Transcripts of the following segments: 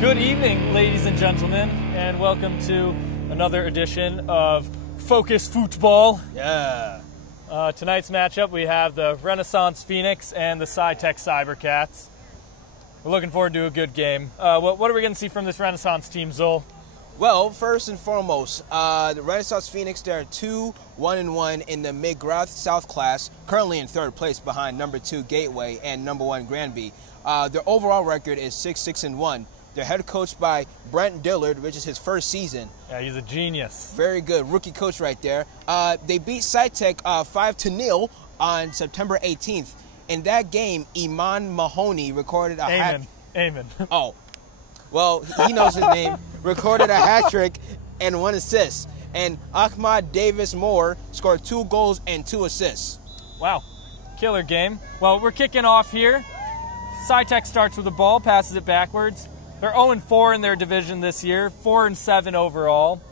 Good evening, ladies and gentlemen, and welcome to another edition of Focus Football. Yeah. Tonight's matchup, we have the Renaissance Phoenix and the SciTech Cybercats. We're looking forward to a good game. What are we going to see from this Renaissance team, Zol? Well, first and foremost, the Renaissance Phoenix, they're 2-1-1 in the McGrath South class, currently in third place behind number 2 Gateway and number 1 Granby. Their overall record is 6-6-1. They're head coached by Brent Dillard, which is his first season. Yeah, he's a genius. Very good. Rookie coach right there. They beat SciTech 5-0 on September 18th. In that game, Iman Mahoney recorded a hat. Amen. Oh. Well, he knows his name. Recorded a hat trick and 1 assist. And Ahmad Davis Moore scored 2 goals and 2 assists. Wow. Killer game. Well, we're kicking off here. SciTech starts with the ball, passes it backwards. They're 0-4 in their division this year, 4-7 overall.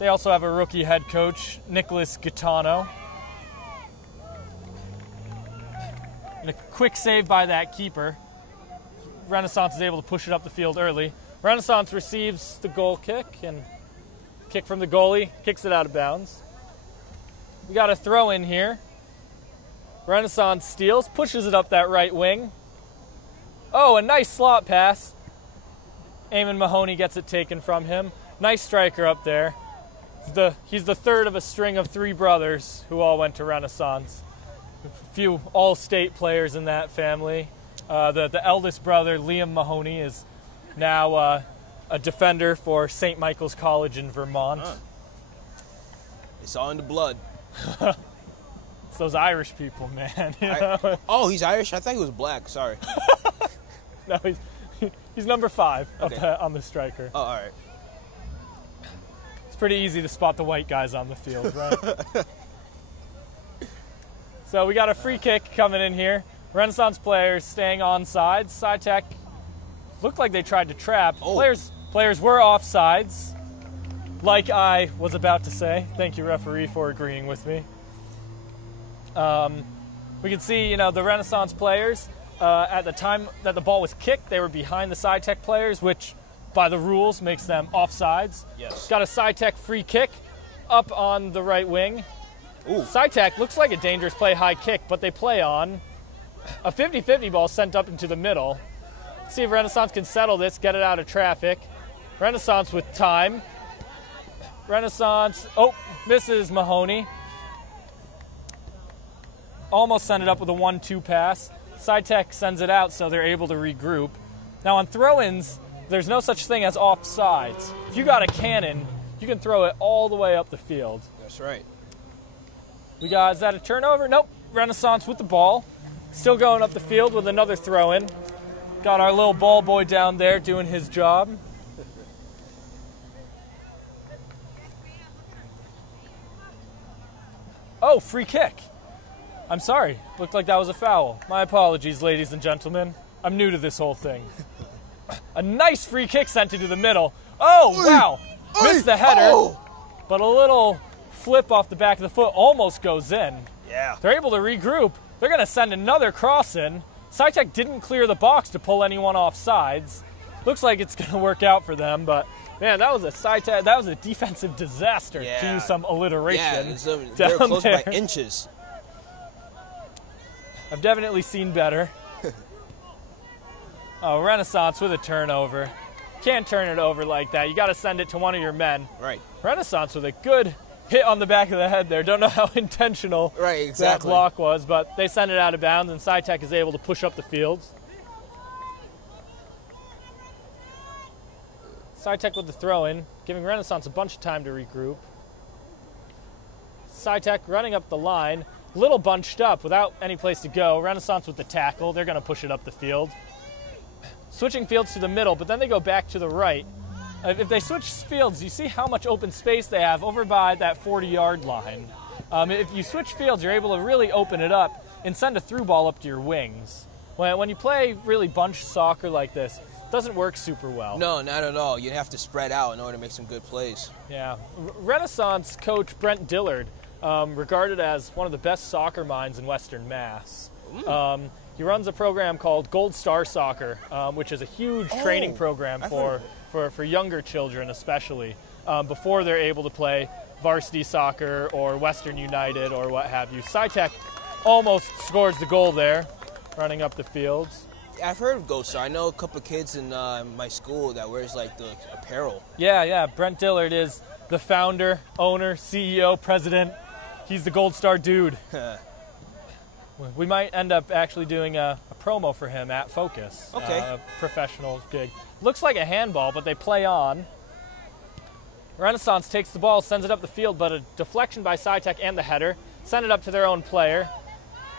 They also have a rookie head coach, Nicholas Gaetano. And a quick save by that keeper. Renaissance is able to push it up the field early. Renaissance receives the goal kick, and kick from the goalie, kicks it out of bounds. We got a throw in here. Renaissance steals, pushes it up that right wing. Oh, a nice slot pass. Eamon Mahoney gets it taken from him. Nice striker up there. He's the third of a string of 3 brothers who all went to Renaissance. A few all-state players in that family. The eldest brother, Liam Mahoney, is now a defender for St. Michael's College in Vermont. It's all in the blood. It's those Irish people, man. Oh, he's Irish? I thought he was black. Sorry. No, he's number 5 okay. on the striker. Oh, all right. It's pretty easy to spot the white guys on the field, right? So we got a free kick coming in here. Renaissance players staying on sides. SciTech looked like they tried to trap. Oh. Players were off sides, like I was about to say. Thank you, referee, for agreeing with me. We can see, the Renaissance players, at the time that the ball was kicked, they were behind the SciTech players, which, by the rules, makes them offsides. Yes. Got a SciTech free kick up on the right wing. Ooh. SciTech looks like a dangerous play, high kick, but they play on. A 50-50 ball sent up into the middle. Let's see if Renaissance can settle this, get it out of traffic. Renaissance with time. Renaissance, misses Mahoney. Almost sent it up with a 1-2 pass. SciTech sends it out, so they're able to regroup. Now on throw-ins, there's no such thing as offsides. If you got a cannon, you can throw it all the way up the field. That's right. Is that a turnover? Nope. Renaissance with the ball. Still going up the field with another throw-in. Got our little ball boy down there doing his job. Oh, free kick. I'm sorry. Looked like that was a foul. My apologies, ladies and gentlemen. I'm new to this whole thing. A nice free kick sent into the middle. Oh, wow. Missed the header, but a little flip off the back of the foot almost goes in. Yeah. They're able to regroup. They're going to send another cross in. SciTech didn't clear the box to pull anyone off sides. Looks like it's going to work out for them, but man, that was a defensive disaster, to use some alliteration. Yeah, they're close by inches. I've definitely seen better. Oh, Renaissance with a turnover. Can't turn it over like that. You got to send it to one of your men. Right. Renaissance with a good hit on the back of the head there. Don't know how intentional that block was, but they send it out of bounds, and SciTech is able to push up the field. SciTech with the throw-in, giving Renaissance a bunch of time to regroup. SciTech running up the line, a little bunched up without any place to go. Renaissance with the tackle. They're going to push it up the field. Switching fields to the middle, but then they go back to the right. If they switch fields, you see how much open space they have over by that 40-yard line. If you switch fields, you're able to really open it up and send a through ball up to your wings. When you play really bunched soccer like this, it doesn't work super well. No, not at all. You have to spread out in order to make some good plays. Yeah. Renaissance coach Brent Dillard, regarded as one of the best soccer minds in Western Mass. He runs a program called Gold Star Soccer, which is a huge training program for younger children especially, before they're able to play varsity soccer or Western United or what have you. SciTech almost scores the goal there, running up the field. I've heard of Gold Star. I know a couple of kids in my school that wears like the apparel. Yeah. Brent Dillard is the founder, owner, CEO, president. He's the Gold Star dude. We might end up actually doing a promo for him at Focus. Okay. A professional gig. Looks like a handball, but they play on. Renaissance takes the ball, sends it up the field, but a deflection by SciTech and the header. Send it up to their own player.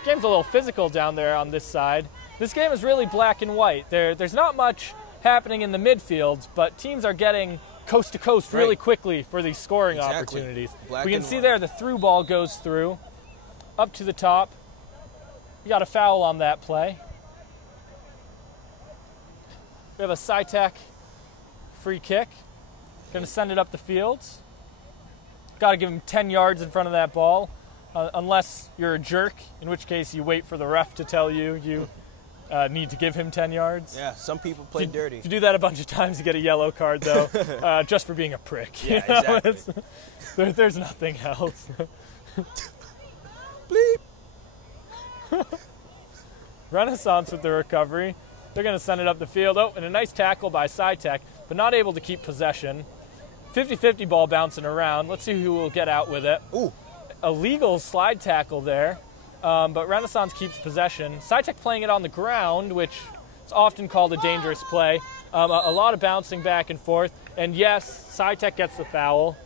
Game's a little physical down there on this side. This game is really black and white. There's not much happening in the midfield, but teams are getting coast to coast really quickly for these scoring opportunities. We can see there the through ball goes through, up to the top. You got a foul on that play. We have a SciTech free kick. Going to send it up the field. Got to give him 10 yards in front of that ball, unless you're a jerk, in which case you wait for the ref to tell you need to give him 10 yards. Yeah, some people play dirty. If you do that a bunch of times, you get a yellow card, though, just for being a prick. Yeah, exactly. There's nothing else. Bleep. Renaissance with the recovery. They're going to send it up the field. Oh, and a nice tackle by SciTech, but not able to keep possession. 50-50 ball bouncing around. Let's see who will get out with it. Ooh. A legal slide tackle there, but Renaissance keeps possession. SciTech playing it on the ground, which is often called a dangerous play. A lot of bouncing back and forth. And yes, SciTech gets the foul.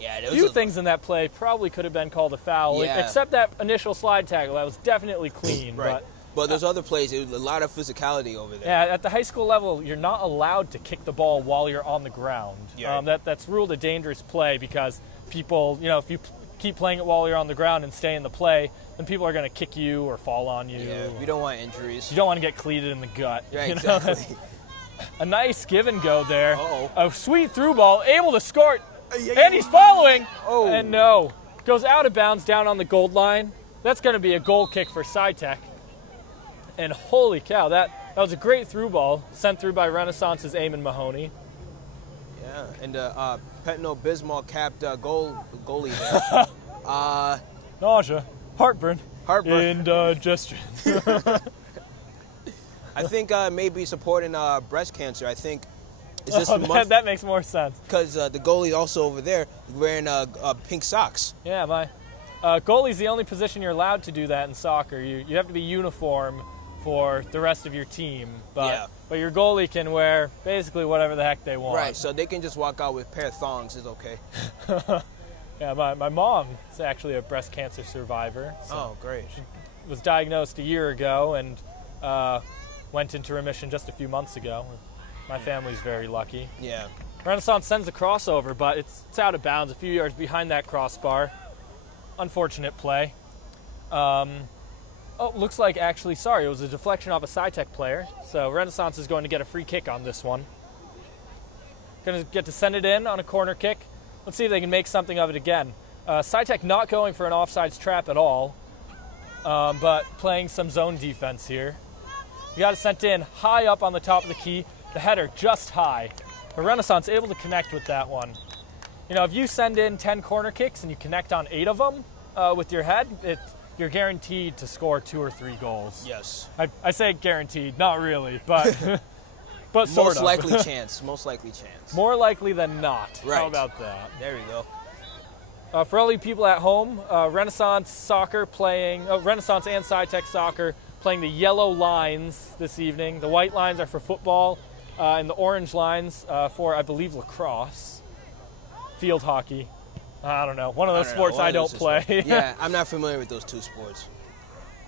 Yeah, A few things in that play probably could have been called a foul, except that initial slide tackle. That was definitely clean. Right. But there's other plays. There's a lot of physicality over there. Yeah, at the high school level, you're not allowed to kick the ball while you're on the ground. Yeah. That's ruled a dangerous play because people, if you keep playing it while you're on the ground and stay in the play, then people are going to kick you or fall on you. Yeah, we don't want injuries. You don't want to get cleated in the gut. Yeah, exactly. A nice give and go there. Uh-oh. A sweet through ball, able to score. And he's following. Oh. And no. Goes out of bounds down on the goal line. That's going to be a goal kick for SciTech. And holy cow, that was a great through ball sent through by Renaissance's Eamon Mahoney. Yeah, and Pepto-Bismol capped goalie there. Nausea, heartburn, indigestion. I think maybe supporting breast cancer. I think is this month? That makes more sense. Because the goalie also over there wearing pink socks. Yeah, my goalie's the only position you're allowed to do that in soccer. You have to be uniform for the rest of your team, but your goalie can wear basically whatever the heck they want. Right, so they can just walk out with a pair of thongs. Is okay. Yeah, my mom is actually a breast cancer survivor. So oh, great. She was diagnosed a year ago and went into remission just a few months ago. My family's very lucky. Yeah. Renaissance sends the crossover, but it's out of bounds a few yards behind that crossbar. Unfortunate play. Looks like actually, it was a deflection off a SciTech player. So Renaissance is going to get a free kick on this one. Going to get to send it in on a corner kick. Let's see if they can make something of it again. SciTech not going for an offsides trap at all, but playing some zone defense here. We got it sent in high up on the top of the key. The header just high. But Renaissance able to connect with that one. If you send in 10 corner kicks and you connect on 8 of them with your head, you're guaranteed to score 2 or 3 goals. Yes. I say guaranteed, not really, but but sort Most of. likely chance. Most likely chance. More likely than not. Right. How about that? There we go. For all you people at home, Renaissance soccer playing, Renaissance and SciTech soccer playing the yellow lines this evening. The white lines are for football, and the orange lines for, I believe, lacrosse. Field hockey. I don't know. One of those sports I don't play. Yeah, I'm not familiar with those two sports.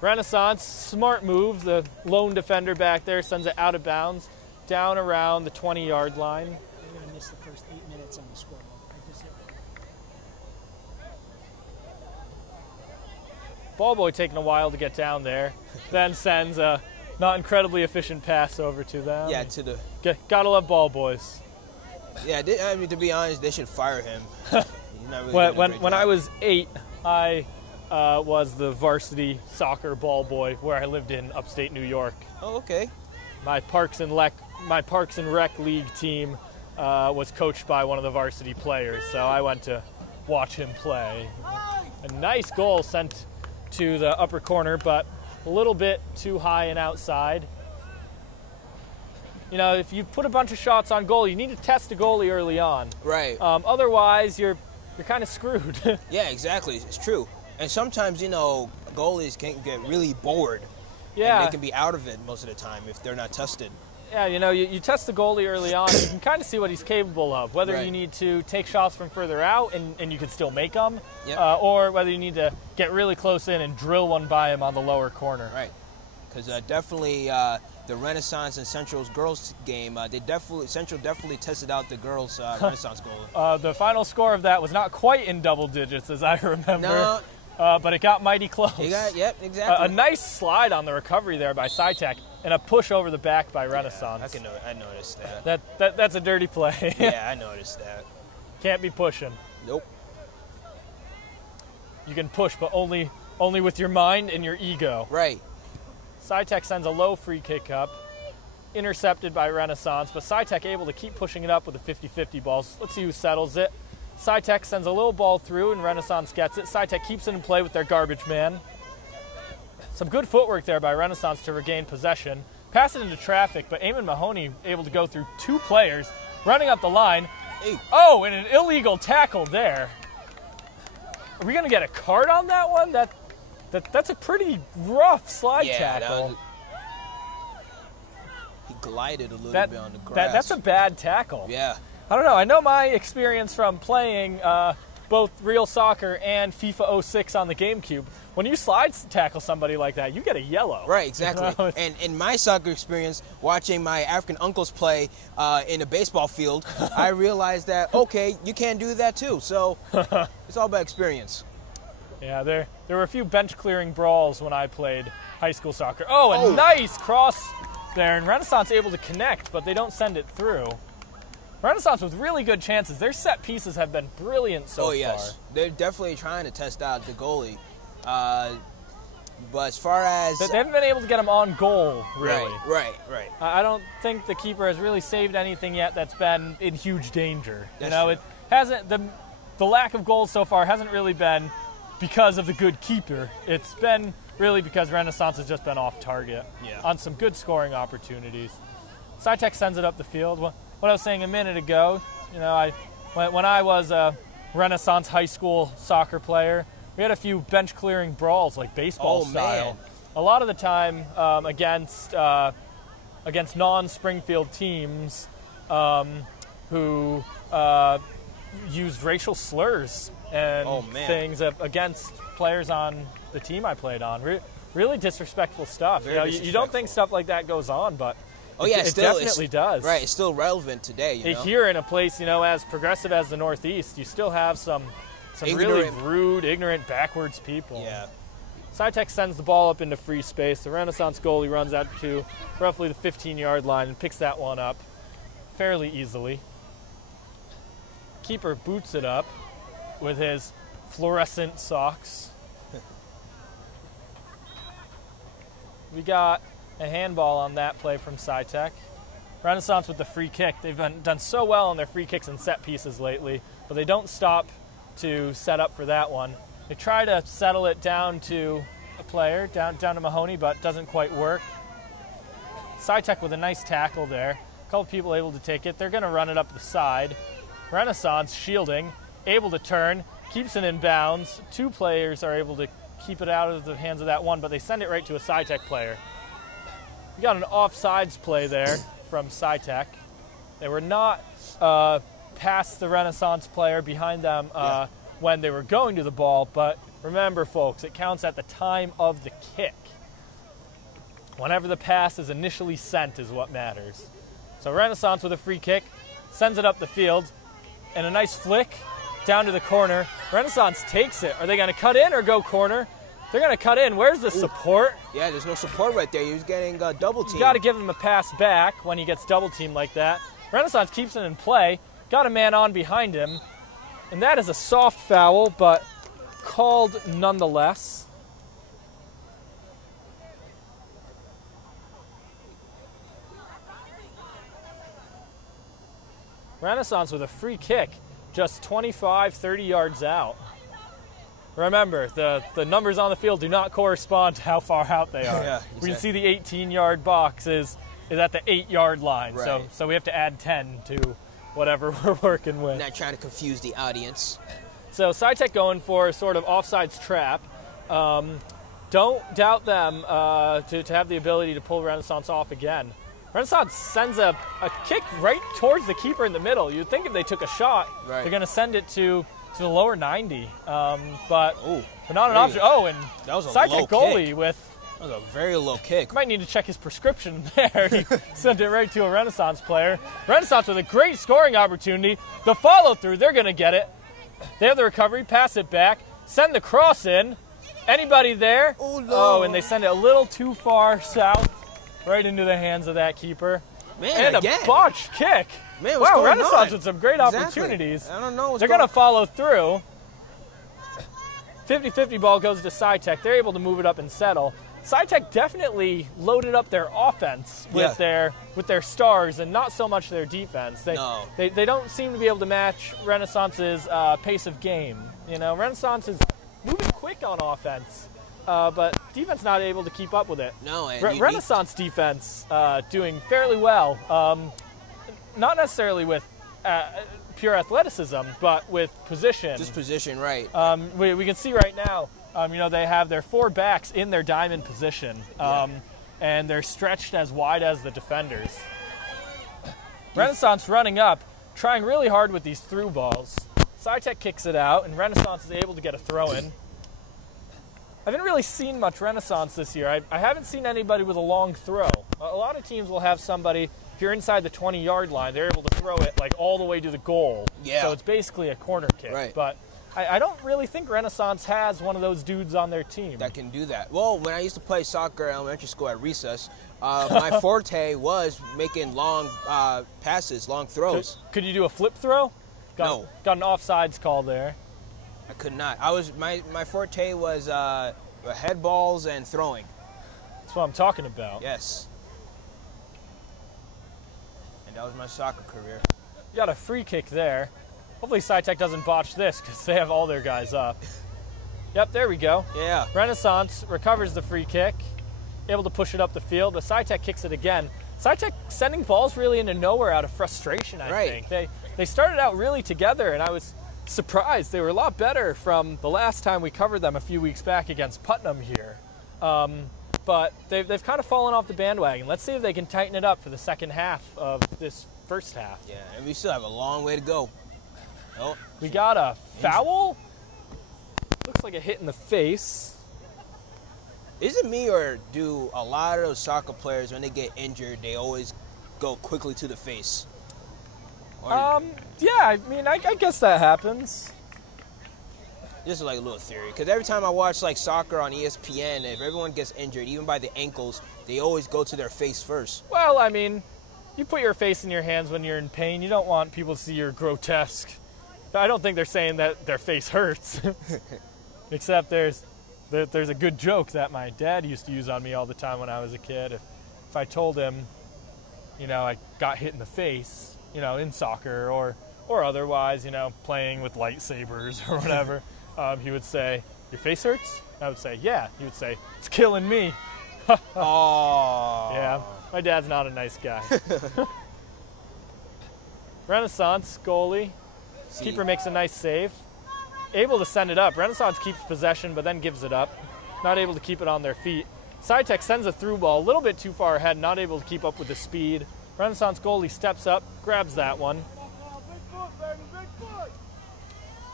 Renaissance, smart move. The lone defender back there sends it out of bounds, down around the 20-yard line. They're going to miss the first 8 minutes on the scoreboard. Ball boy taking a while to get down there, then sends a not incredibly efficient pass over to them. Yeah, to the... Gotta love ball boys. Yeah, to be honest, they should fire him. When I was 8, I was the varsity soccer ball boy where I lived in upstate New York. Oh, okay. My Parks and Rec League team was coached by one of the varsity players, so I went to watch him play. A nice goal sent to the upper corner, but a little bit too high and outside. You know, if you put a bunch of shots on goal, you need to test a goalie early on. Right. Otherwise, you're kind of screwed. Yeah, exactly. It's true. And sometimes, you know, goalies can get really bored. Yeah. And they can be out of it most of the time if they're not tested. Yeah, you know, you test the goalie early on, you can kind of see what he's capable of, whether Right. you need to take shots from further out and you can still make them, Yep. or whether you need to get really close in and drill one by him on the lower corner. Right. Because definitely the Renaissance and Central's girls game, Central definitely tested out the girls' Renaissance goal. The final score of that was not quite in double digits, as I remember, No. but it got mighty close. Yep, exactly. A nice slide on the recovery there by SciTech and a push over the back by Renaissance. I noticed that. That's a dirty play. Yeah, I noticed that. Can't be pushing. Nope. You can push, but only with your mind and your ego. Right. SciTech sends a low free kick up, intercepted by Renaissance, but SciTech able to keep pushing it up with the 50-50 balls. Let's see who settles it. SciTech sends a little ball through, and Renaissance gets it. SciTech keeps it in play with their garbage man. Some good footwork there by Renaissance to regain possession. Pass it into traffic, but Eamon Mahoney able to go through two players, running up the line. Hey. Oh, and an illegal tackle there. Are we going to get a card on that one? That's a pretty rough slide tackle. He glided a little bit on the grass. That's a bad tackle. Yeah. I don't know. I know my experience from playing both real soccer and FIFA 06 on the GameCube. When you slide tackle somebody like that, you get a yellow. Right, exactly. You know, and in my soccer experience, watching my African uncles play in a baseball field, I realized that, okay, you can do that too. So it's all about experience. Yeah, there were a few bench clearing brawls when I played high school soccer. Oh, a nice cross there, and Renaissance able to connect, but they don't send it through. Renaissance with really good chances. Their set pieces have been brilliant so far. Oh, yes. They're definitely trying to test out the goalie. But as far as... They haven't been able to get him on goal, really. Right. I don't think the keeper has really saved anything yet that's been in huge danger. That's you know, true. it hasn't. The lack of goals so far hasn't really been because of the good keeper. It's been really because Renaissance has just been off target on some good scoring opportunities. SciTech sends it up the field. What I was saying a minute ago, you know, when I was a Renaissance high school soccer player, we had a few bench clearing brawls like baseball style. Man. A lot of the time against non-Springfield teams who used racial slurs and things against players on the team I played on. Really disrespectful stuff. You don't think stuff like that goes on, but it definitely does. Right, it's still relevant today. You know? Here in a place, you know, as progressive as the Northeast, you still have some really rude, ignorant, backwards people. Yeah. SciTech sends the ball up into free space. The Renaissance goalie runs out to roughly the 15-yard line and picks that one up fairly easily. Keeper boots it up with his fluorescent socks. We got a handball on that play from SciTech. Renaissance with the free kick. They've done so well on their free kicks and set pieces lately, but they don't stop to set up for that one. They try to settle it down to a player, down to Mahoney, but doesn't quite work. SciTech with a nice tackle there. A couple people able to take it. They're going to run it up the side. Renaissance shielding, able to turn, keeps it in bounds. Two players are able to keep it out of the hands of that one, but they send it right to a SciTech player. We got an offsides play there from SciTech. They were not past the Renaissance player behind them when they were going to the ball, but remember, folks, it counts at the time of the kick. Whenever the pass is initially sent is what matters. So Renaissance with a free kick, sends it up the field, and a nice flick down to the corner. Renaissance takes it. Are they going to cut in or go corner? They're going to cut in. Where's the support? Yeah, there's no support right there. He was getting double teamed. You got to give him a pass back when he gets double teamed like that. Renaissance keeps it in play. Got a man on behind him. And that is a soft foul, but called nonetheless. Renaissance with a free kick, just 25, 30 yards out. Remember, the numbers on the field do not correspond to how far out they are. Yeah, We can exactly. see the 18-yard box is at the 8-yard line, Right. so we have to add 10 to whatever we're working with. Not trying to confuse the audience. So SciTech going for a sort of offsides trap. Don't doubt them to have the ability to pull Renaissance off again. Renaissance sends a kick right towards the keeper in the middle. You'd think if they took a shot, Right. they're going to send it to the lower 90. But Ooh, not an very option. good. Oh, and That was a SciTech low goalie kick. with... That was a very low kick. Might need to check his prescription there. He sent it right to a Renaissance player. Renaissance with a great scoring opportunity. The follow-through, they're going to get it. They have the recovery, pass it back, send the cross in. Anybody there? Oh, no. Oh, and they send it a little too far south, right into the hands of that keeper. Man, And again. a botched kick. Man, what's wow, going Renaissance on? with some great Exactly. opportunities. I don't know what's They're going going to follow through. 50-50 ball goes to SciTech. They're able to move it up and settle. SciTech definitely loaded up their offense with their stars and not so much their defense. No. They don't seem to be able to match Renaissance's pace of game. You know, Renaissance is moving quick on offense, but defense not able to keep up with it. No, and Renaissance defense doing fairly well. Not necessarily with pure athleticism, but with position. Just position right. We can see right now, they have their 4 backs in their diamond position, and they're stretched as wide as the defenders. Renaissance running up, trying really hard with these through balls. SciTech kicks it out, and Renaissance is able to get a throw in. I haven't really seen much Renaissance this year. I haven't seen anybody with a long throw. A lot of teams will have somebody, if you're inside the 20-yard line, they're able to throw it like all the way to the goal. Yeah. So it's basically a corner kick. Right. But I don't really think Renaissance has one of those dudes on their team. That can do that. Well, when I used to play soccer at elementary school at recess, my forte was making long passes, long throws. Could you do a flip throw? No. Got an offsides call there. I could not. My forte was head balls and throwing. That's what I'm talking about. Yes. And that was my soccer career. You got a free kick there. Hopefully SciTech doesn't botch this because they have all their guys up. Yep, there we go. Yeah. Renaissance recovers the free kick, able to push it up the field, but SciTech kicks it again. SciTech sending balls really into nowhere out of frustration, I Right. think. They started out really together, and I was surprised. They were a lot better from the last time we covered them a few weeks back against Putnam here. But they've kind of fallen off the bandwagon. Let's see if they can tighten it up for the second half of this first half. Yeah, and we still have a long way to go. Oh, We got a foul. Looks like a hit in the face. is it me or do a lot of those soccer players, when they get injured, they always go quickly to the face? Or Yeah, I mean, I guess that happens. this is like a little theory, because every time I watch like soccer on ESPN, if everyone gets injured, even by the ankles, they always go to their face first. Well, I mean, you put your face in your hands when you're in pain. You don't want people to see you're grotesque. I don't think they're saying that their face hurts. Except there's a good joke that my dad used to use on me all the time when I was a kid. If I told him, I got hit in the face, in soccer or otherwise, playing with lightsabers or whatever, he would say, "Your face hurts?" I would say, "Yeah." He would say, "It's killing me." Oh. Yeah, my dad's not a nice guy. Renaissance goalie. See, Keeper makes a nice save. Able to send it up. Renaissance keeps possession, but then gives it up. Not able to keep it on their feet. SciTech sends a through ball a little bit too far ahead, not able to keep up with the speed. Renaissance goalie steps up, grabs that one.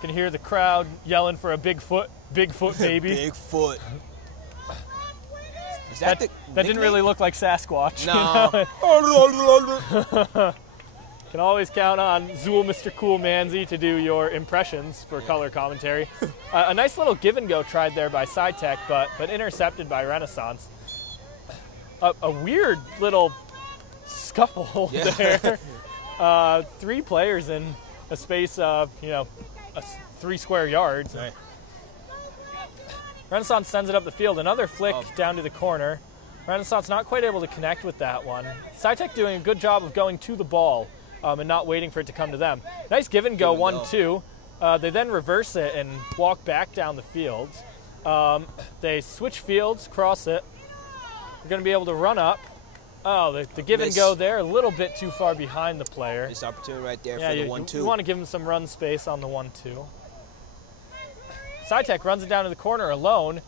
Can hear the crowd yelling for a Bigfoot baby. Bigfoot. Is That the didn't nickname? really look like Sasquatch. No. Can always count on Zool Mr. Cool Manzi to do your impressions for color commentary. A nice little give and go tried there by SciTech, but intercepted by Renaissance. A weird little scuffle there. 3 players in a space of 3 square yards. Right. Renaissance sends it up the field. Another flick down to the corner. Renaissance not quite able to connect with that one. SciTech doing a good job of going to the ball and not waiting for it to come to them. Nice give and go, 1-2. They then reverse it and walk back down the field. They switch fields, cross it. They're going to be able to run up. Oh, the give and go there, a little bit too far behind the player. This opportunity right there Yeah, for the 1-2. You want to give him some run space on the 1-2. SciTech runs it down to the corner alone.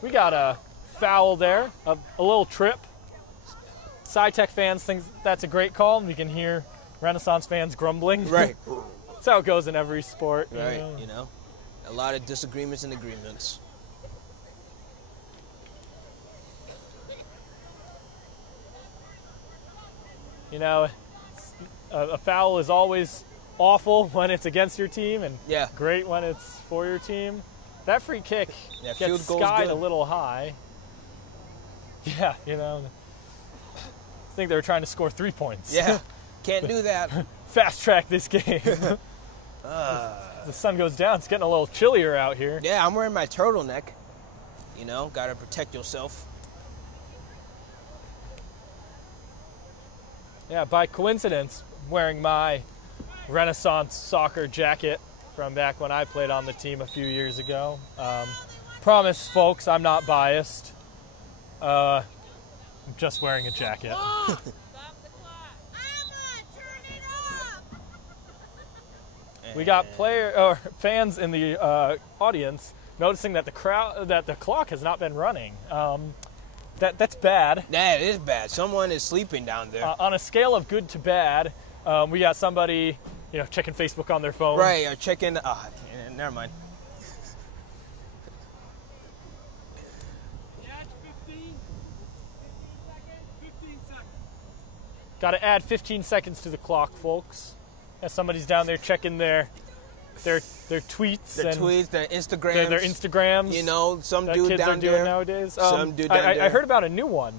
We got a foul there, a little trip. SciTech fans think that's a great call, and we can hear Renaissance fans grumbling. Right. That's how it goes in every sport. Right, a lot of disagreements and agreements. A foul is always awful when it's against your team, and Yeah. great when it's for your team. That free kick Yeah, gets field goal's skied good. a little high. Yeah, I think they were trying to score 3 points. Yeah, can't do that. Fast track this game. The sun goes down. It's getting a little chillier out here. Yeah, I'm wearing my turtleneck. Gotta protect yourself. Yeah, by coincidence, wearing my Renaissance soccer jacket from back when I played on the team a few years ago. Promise, folks, I'm not biased. I'm just wearing a jacket. We got fans in the audience noticing that the clock has not been running. That's bad. That is bad. Someone is sleeping down there. On a scale of good to bad, we got somebody, checking Facebook on their phone. Right, or checking. Never mind. Got to add 15 seconds to the clock, folks. As somebody's down there checking their tweets, Their and tweets, their Instagrams. their Instagrams. Some that dude kids down are doing there. nowadays. Some dude down I there. heard about a new one.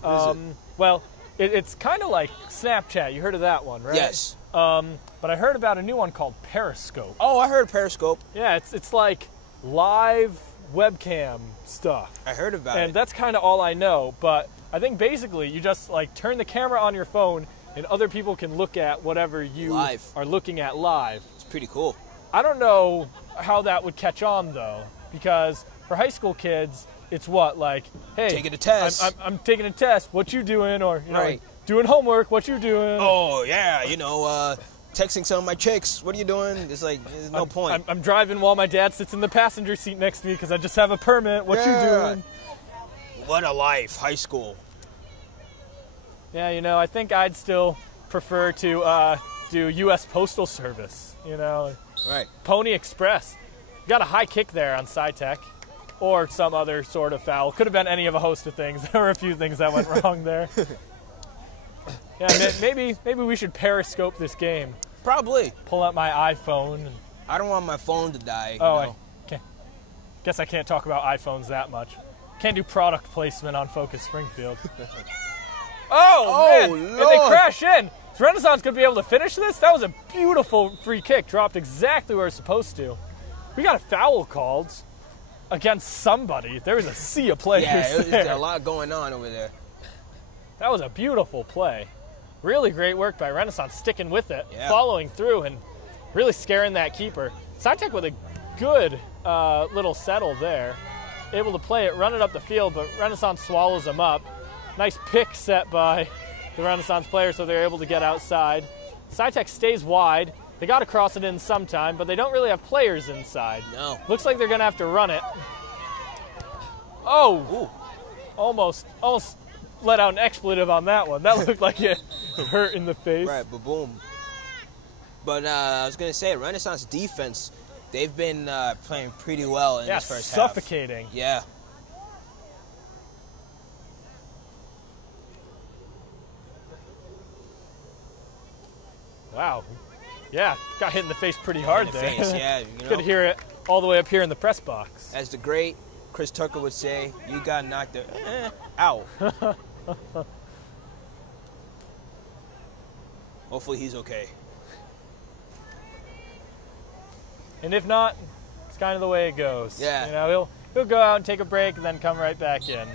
What is it? Well, it's kind of like Snapchat. You heard of that one, right? Yes. But I heard about a new one called Periscope. Oh, I heard Periscope. Yeah, it's like live webcam stuff. I heard about And it. that's kind of all I know. But I think basically you just turn the camera on your phone and other people can look at whatever you Live. are looking at live. It's pretty cool. I don't know how that would catch on though, because for high school kids, it's hey, Taking a test. I'm taking a test. What you doing? Or Right. doing homework. What you doing? Oh yeah, texting some of my chicks. What are you doing? It's there's no point. I'm driving while my dad sits in the passenger seat next to me because I just have a permit. What you doing? What a life, high school. Yeah, I think I'd still prefer to do U.S. Postal Service. Right. Pony Express. Got a high kick there on SciTech, or some other sort of foul. Could have been any of a host of things. There were a few things that went wrong there. Yeah, maybe we should Periscope this game. Probably. Pull out my iPhone. I don't want my phone to die. Guess I can't talk about iPhones that much. Can't do product placement on Focus Springfield. Man! Lord. And they crash in. Is Renaissance going to be able to finish this? That was a beautiful free kick, dropped exactly where it's supposed to. We got a foul called against somebody. There was a sea of players There's there. a lot going on over there. That was a beautiful play. Really great work by Renaissance, sticking with it, Yeah. following through, and really scaring that keeper. SciTech with a good little settle there. Able to play it, run it up the field, but Renaissance swallows them up. Nice pick set by the Renaissance player, so they're able to get outside. SciTech stays wide. They got to cross it in sometime, but they don't really have players inside. No. Looks like they're going to have to run it. Oh! Ooh. Almost let out an expletive on that one. That looked like it hurt in the face. Right, boom. But I was going to say, Renaissance defense, they've been playing pretty well in this first half. Suffocating. Yeah. Wow. Yeah, got hit in the face pretty hard In the there. face, yeah. Could hear it all the way up here in the press box. As the great Chris Tucker would say, you got knocked out. Hopefully he's okay. And if not, it's kind of the way it goes. Yeah. He'll go out and take a break and then come right back in.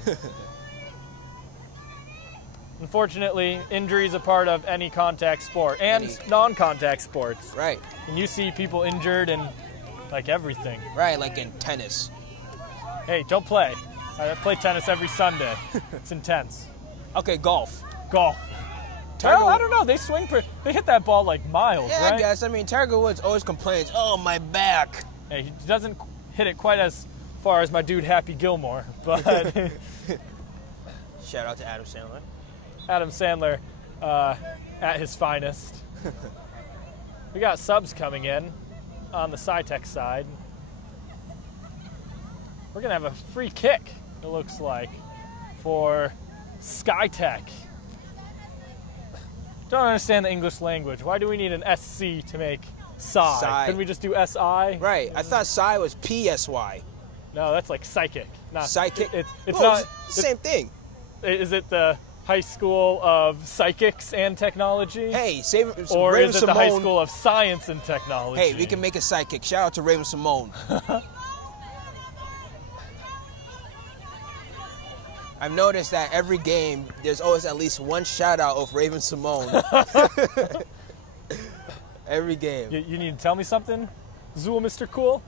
Unfortunately, injury is a part of any contact sport and non-contact sports. Right. And you see people injured in like everything. Right, like in tennis. Hey, don't play. I play tennis every Sunday. It's intense. Okay, golf. Golf. Well, I don't know. They swing. They hit that ball like miles, yeah, right? I guess. I mean, Tiger Woods always complains, "Oh, my back." Hey, he doesn't hit it quite as far as my dude Happy Gilmore, but Shout out to Adam Sandler. Adam Sandler at his finest. We got subs coming in on the SciTech side. We're gonna have a free kick, it looks like, for SciTech. Don't understand the English language. Why do we need an SC to make Sci? Couldn't we just do SI? Right. I thought Sci was PSY. No, that's like psychic. Not Psychic? It's Well, not it's the same thing. Is it the high school of psychics and technology? Hey, or Raven is it Simone. the high school of science and technology? Hey, we can make a sidekick. Shout out to Raven Simone. I've noticed that every game, there's always at least one shout out of Raven Simone. Every game. You need to tell me something, Zool, Mr. Cool?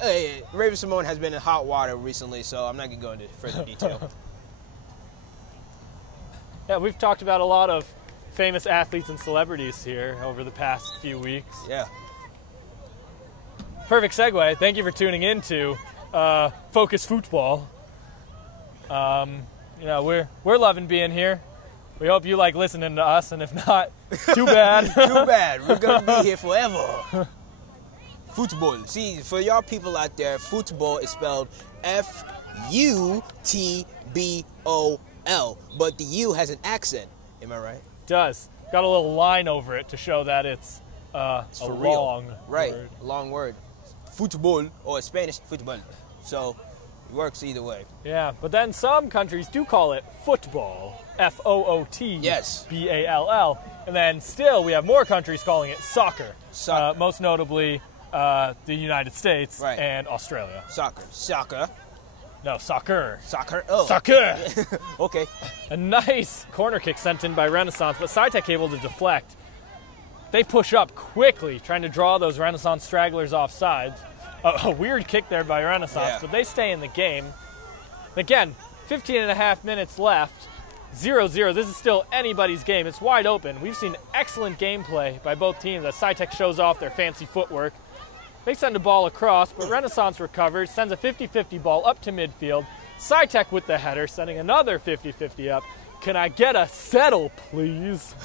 Hey, Raven Simone has been in hot water recently, so I'm not going to go into further detail. Yeah, we've talked about a lot of famous athletes and celebrities here over the past few weeks. Yeah. Perfect segue. Thank you for tuning in to Focus Football. You know, we're loving being here. We hope you like listening to us, and if not, too bad. Too bad. We're going to be here forever. Football. See, for y'all people out there, football is spelled Futbol, but the U has an accent. Am I right? Does. Got a little line over it to show that it's a for real. long Right, word. long word. Football, or Spanish, football. So, it works either way. Yeah, but then some countries do call it football. F-O-O-T. Yes. B-A-L-L. And then still we have more countries calling it soccer. Soccer. Most notably the United States Right. and Australia. Soccer. No, soccer. Soccer. Oh. Soccer! Okay. A nice corner kick sent in by Renaissance, but SciTech able to deflect. They push up quickly, trying to draw those Renaissance stragglers off sides. A weird kick there by Renaissance, Yeah. but they stay in the game. Again, 15 and a half minutes left. 0-0. This is still anybody's game. It's wide open. We've seen excellent gameplay by both teams as SciTech shows off their fancy footwork. They send a ball across, but Renaissance recovers, sends a 50-50 ball up to midfield. SciTech with the header, sending another 50-50 up. Can I get a settle, please?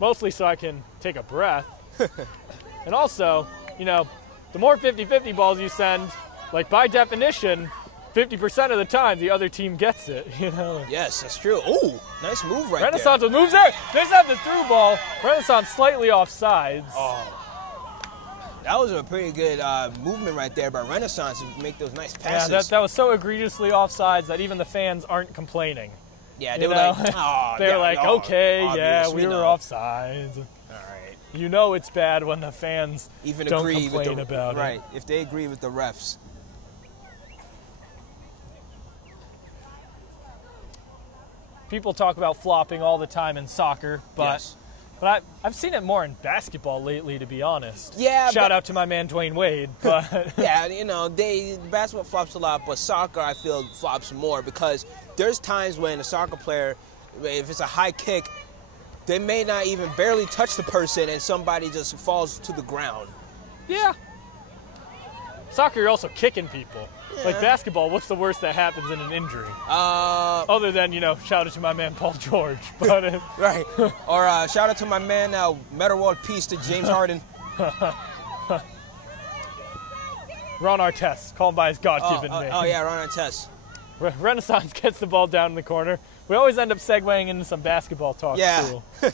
Mostly so I can take a breath. And also, you know, the more 50-50 balls you send, like by definition, 50% of the time the other team gets it, you know? Yes, that's true. Ooh, nice move right Renaissance with moves there. They just have the through ball. Renaissance slightly off sides. there. Oh. That was a pretty good movement right there by Renaissance to make those nice passes. Yeah, that was so egregiously offsides that even the fans aren't complaining. Yeah, they You were know? like, oh, They're yeah, like, oh, okay, yeah, obvious, we were know. offsides. All right. You know it's bad when the fans Even don't agree with complain the about it. right. If they agree with the refs. People talk about flopping all the time in soccer, but Yes. but I've seen it more in basketball lately, to be honest. Yeah, Shout but- out to my man Dwayne Wade, but Yeah, you know, basketball flops a lot, but soccer I feel flops more because there's times when a soccer player, if it's a high kick, they may not even barely touch the person and somebody just falls to the ground. yeah. Soccer, you're also kicking people. Like Yeah. basketball, what's the worst that happens in an injury? Other Than, you know, shout out to my man Paul George. But right. Or shout out to my man Metal World Peace to James Harden. Ron Artest, called by his God-given name. Oh yeah, Ron Artest. Renaissance gets the ball down in the corner. We always end up segueing into some basketball talk, Yeah. too.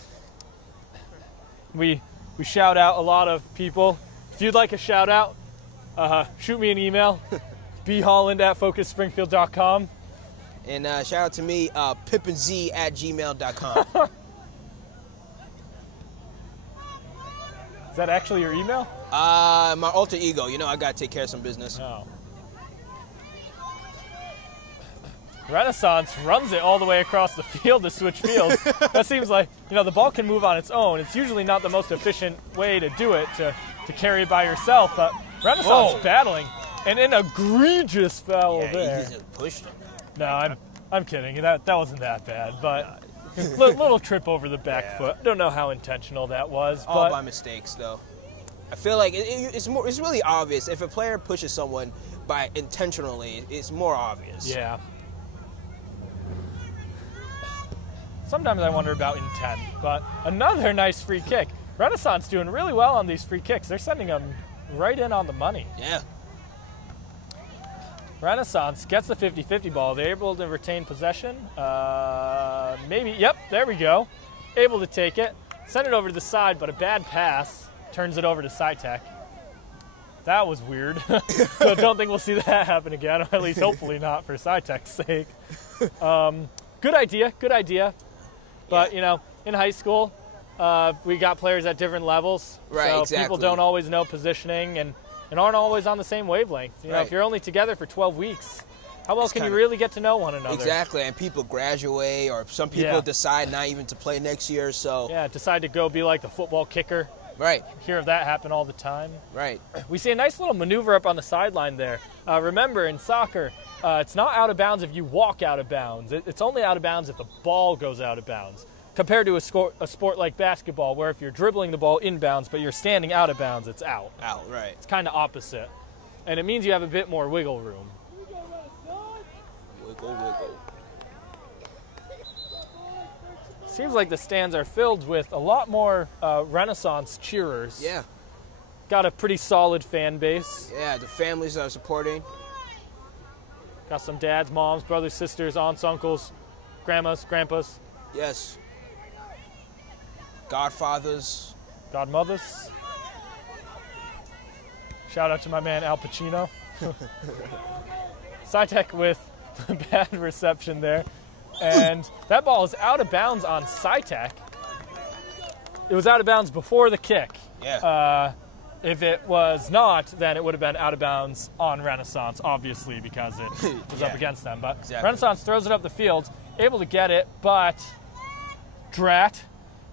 We shout out a lot of people. If you'd like a shout out, shoot me an email, bholland@focusspringfield.com. And shout out to me, pippinz@gmail.com. Is that actually your email? My alter ego, you know, I gotta take care of some business. No. Renaissance runs it all the way across the field to switch fields. That seems like, the ball can move on its own. It's usually not the most efficient way to do it, to carry it by yourself, but Renaissance battling, and an egregious foul there. He just pushed him. No, I'm kidding. That wasn't that bad, but little trip over the back foot. Don't know how intentional that was. All by mistakes, though. I feel like it's really obvious. If a player pushes someone by intentionally, it's more obvious. Yeah. Sometimes I wonder about intent, but another nice free kick. Renaissance doing really well on these free kicks. They're sending them right in on the money. Yeah. Renaissance gets the 50-50 ball. They're able to retain possession. Maybe. Yep, there we go. Able to take it. Send it over to the side, but a bad pass turns it over to SciTech. That was weird. So I don't think we'll see that happen again, or at least hopefully not for SciTech's sake. Good idea. But, in high school, we got players at different levels. Right, so exactly. People don't always know positioning and aren't always on the same wavelength. If you're only together for 12 weeks, how well can you really get to know one another? Exactly, and people graduate, or some people decide not even to play next year, so... Yeah, decide to go be like the football kicker. Right. Hear of that happen all the time. Right. We see a nice little maneuver up on the sideline there. Remember, in soccer, it's not out of bounds if you walk out of bounds. It's only out of bounds if the ball goes out of bounds. Compared to a sport like basketball, where if you're dribbling the ball inbounds but you're standing out of bounds, it's out. Out, right. It's kind of opposite. And it means you have a bit more wiggle room. Wiggle. Seems like the stands are filled with a lot more Renaissance cheerers. Yeah. Got a pretty solid fan base. Yeah, the families are supporting. Got some dads, moms, brothers, sisters, aunts, uncles, grandmas, grandpas. Yes. Godfathers. Godmothers. Shout out to my man Al Pacino. SciTech with a bad reception there. And that ball is out of bounds on SciTech. It was out of bounds before the kick. Yeah. If it was not, then it would have been out of bounds on Renaissance, obviously, because it was up against them. But Renaissance throws it up the field, able to get it, but drat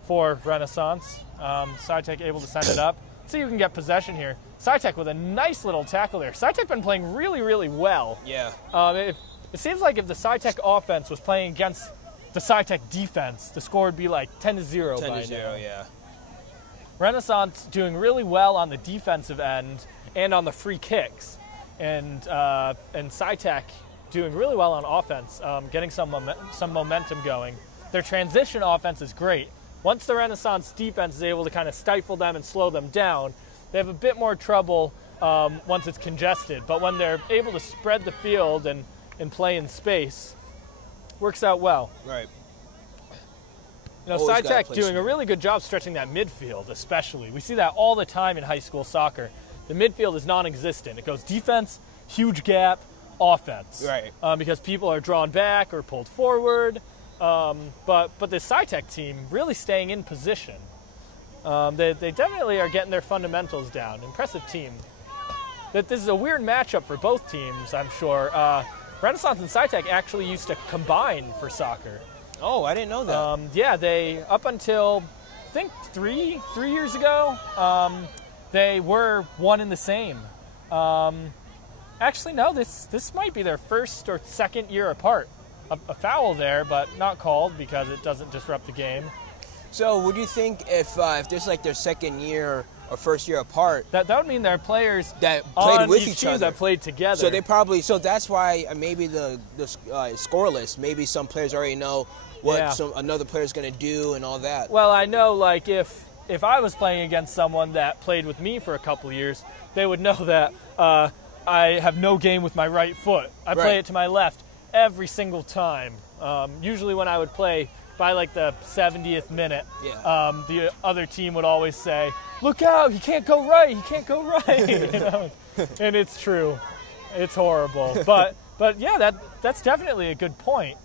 for Renaissance. SciTech able to send it up. Let's see who can get possession here. SciTech with a nice little tackle there. SciTech been playing really, really well. Yeah. It seems like if the SciTech offense was playing against the SciTech defense, the score would be like 10-0 by now. 10-0, yeah. Renaissance doing really well on the defensive end and on the free kicks. And SciTech doing really well on offense, getting some momentum going. Their transition offense is great. Once the Renaissance defense is able to kind of stifle them and slow them down, they have a bit more trouble once it's congested. But when they're able to spread the field and play in space, works out well. Right. SciTech doing a really good job stretching that midfield, especially. We see that all the time in high school soccer. The midfield is non-existent. It goes defense, huge gap, offense. Right. Because people are drawn back or pulled forward. But the SciTech team really staying in position. They definitely are getting their fundamentals down. Impressive team. This is a weird matchup for both teams, I'm sure. Renaissance and SciTech actually used to combine for soccer. Oh, I didn't know that. They, up until, I think, three years ago, they were one and the same. Actually, no, this might be their first or second year apart. A foul there, but not called because it doesn't disrupt the game. So would you think if this is like their second year or first year apart, that would mean there are players that played with each each other that played together. So they probably that's why maybe the scoreless. Maybe some players already know what another player's going to do and all that. Well, I know like if I was playing against someone that played with me for a couple of years, they would know that I have no game with my right foot. I play it to my left every single time. Usually when I would play by like the 70th minute, the other team would always say, "Look out, he can't go right, he can't go right." And it's true. It's horrible. But yeah, that's definitely a good point.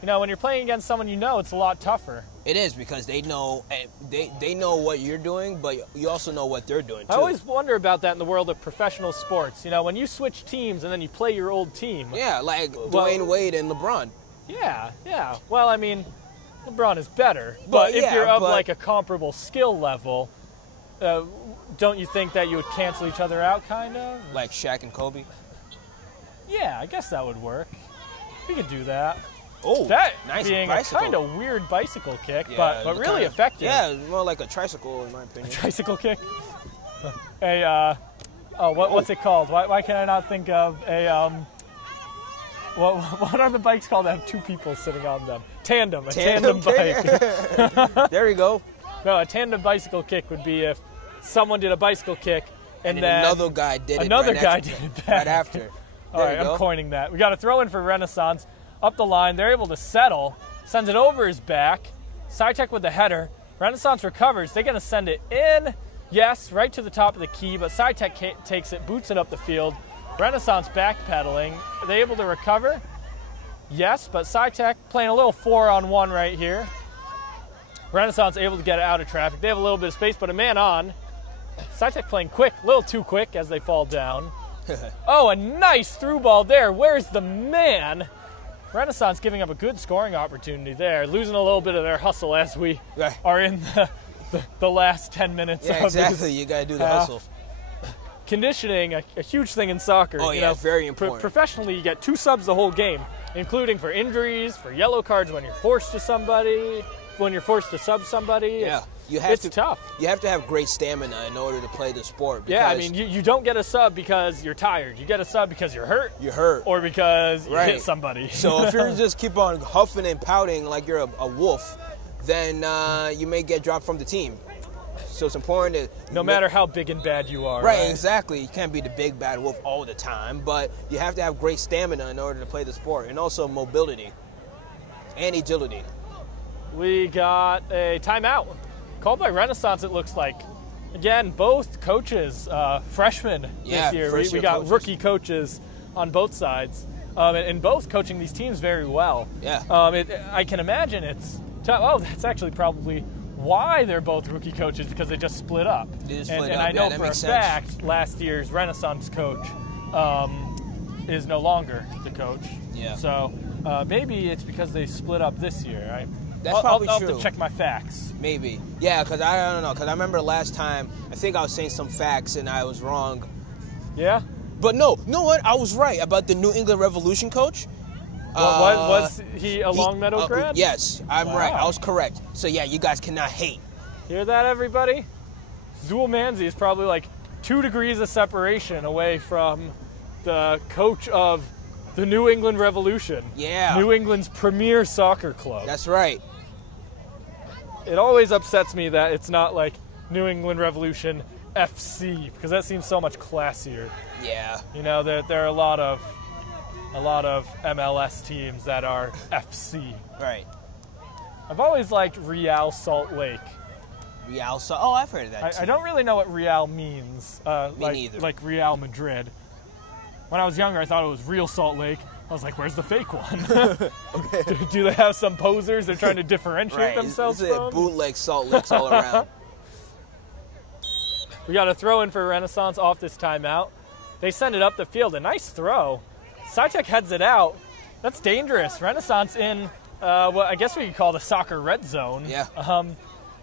You know, when you're playing against someone you know, it's a lot tougher. It is, because they know what you're doing, but you also know what they're doing too. I always wonder about that in the world of professional sports. You know, when you switch teams and then you play your old team. Yeah, like Dwayne Wade and LeBron. Yeah. Well, I mean, LeBron is better, but if you're of like a comparable skill level, don't you think that you would cancel each other out, kind of? Like Shaq and Kobe? Yeah, I guess that would work. We could do that. Oh, that nice being bicycle. a kind of weird bicycle kick, Yeah, but really effective. Yeah, more like a tricycle in my opinion. Tricycle kick? What's it called? Why can I not think of a, what are the bikes called that have two people sitting on them? Tandem bike. There you go. No, a tandem bicycle kick would be if someone did a bicycle kick and then another guy did it right after. All right, I'm coining that. We got a throw in for Renaissance. Up the line, they're able to settle, sends it over his back. SciTech with the header. Renaissance recovers. They're going to send it in. Yes, right to the top of the key, but SciTech takes it, boots it up the field. Renaissance backpedaling. Are they able to recover? Yes, but SciTech playing a little 4-on-1 right here. Renaissance able to get it out of traffic. They have a little bit of space, but a man on. SciTech playing quick, a little too quick as they fall down. Oh, a nice through ball there. Where's the man? Renaissance giving up a good scoring opportunity there, losing a little bit of their hustle as we are in the last 10 minutes. Yeah, exactly. You got to do the hustle. Conditioning, a huge thing in soccer. Oh, yeah, very important. Professionally, you get 2 subs the whole game, including for injuries, for yellow cards when you're forced to sub somebody. Yeah. It's tough. You have to have great stamina in order to play the sport. Yeah, I mean, you don't get a sub because you're tired. You get a sub because you're hurt. Or because you hit somebody. So if you just keep on huffing and pouting like you're a wolf, then you may get dropped from the team. So it's important to... No matter how big and bad you are. Right, exactly. You can't be the big bad wolf all the time, but you have to have great stamina in order to play the sport, and also mobility and agility. We got a timeout. Called by Renaissance, it looks like. Again, both coaches, freshmen this year. We got coaches. Rookie coaches on both sides, and both coaching these teams very well. Yeah. I can imagine it's tough. Oh, that's actually probably why they're both rookie coaches, because they just split up. And I know for a fact last year's Renaissance coach is no longer the coach. Yeah. So maybe it's because they split up this year. That's probably true. I'll have to check my facts. Maybe. Yeah, because I don't know. Because I remember last time, I think I was saying some facts and I was wrong. Yeah? But no, you know what? I was right about the New England Revolution coach. Was he a Longmeadow grad? Yes, I'm right. I was correct. So yeah, you guys cannot hate. Hear that, everybody? Zool Manzi is probably like 2 degrees of separation away from the coach of the New England Revolution. Yeah. New England's premier soccer club. That's right. It always upsets me that it's not like New England Revolution FC, because that seems so much classier. Yeah. You know, there are a lot of MLS teams that are FC. Right. I've always liked Real Salt Lake. Real Salt. Oh, I've heard of that. I don't really know what Real means. Me neither. Like Real Madrid. When I was younger, I thought it was Real Salt Lake. I was like, where's the fake one? Okay. Do they have some posers they're trying to differentiate themselves from? Bootleg Salt Lakes all around. We got a throw in for Renaissance off this timeout. They send it up the field. A nice throw. SciTech heads it out. That's dangerous. Renaissance in what I guess we could call the soccer red zone. Yeah.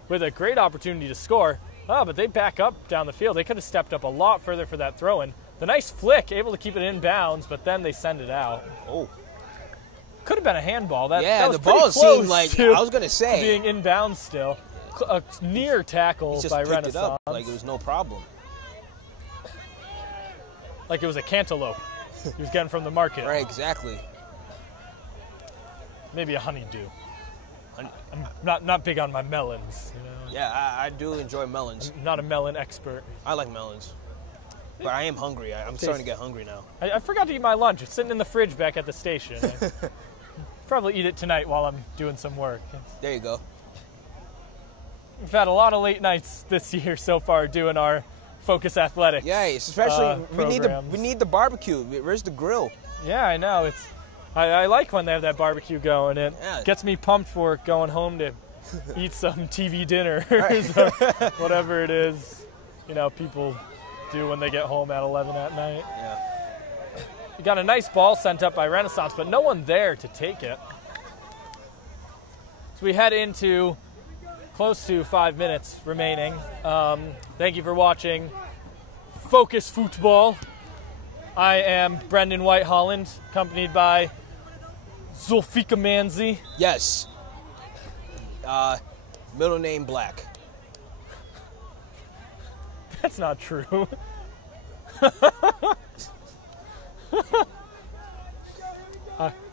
With a great opportunity to score. Oh, but they back up down the field. They could have stepped up a lot further for that throw in. The nice flick, able to keep it in bounds, but then they send it out. Oh. Could have been a handball. That was the ball seemed like, I was going to say. Being in bounds still. A near tackle by Renaissance. It up like it was no problem. Like it was a cantaloupe he was getting from the market. Right, exactly. Maybe a honeydew. I'm not big on my melons. You know? Yeah, I do enjoy melons. I'm not a melon expert. I like melons. But I am hungry. I'm starting to get hungry now. I forgot to eat my lunch. It's sitting in the fridge back at the station. Probably eat it tonight while I'm doing some work. There you go. We've had a lot of late nights this year so far doing our Focus Athletics. Yeah, especially we need the barbecue. Where's the grill? Yeah, I know. I like when they have that barbecue going. It Yeah. gets me pumped for going home to eat some TV dinner Right. or whatever it is, people do when they get home at 11 at night. Yeah. We got a nice ball sent up by Renaissance, but no one there to take it. So we head into close to 5 minutes remaining. Thank you for watching Focus Football. I am Brendan White Holland, accompanied by Zulfika Manzi. Yes. Middle name Black. That's not true.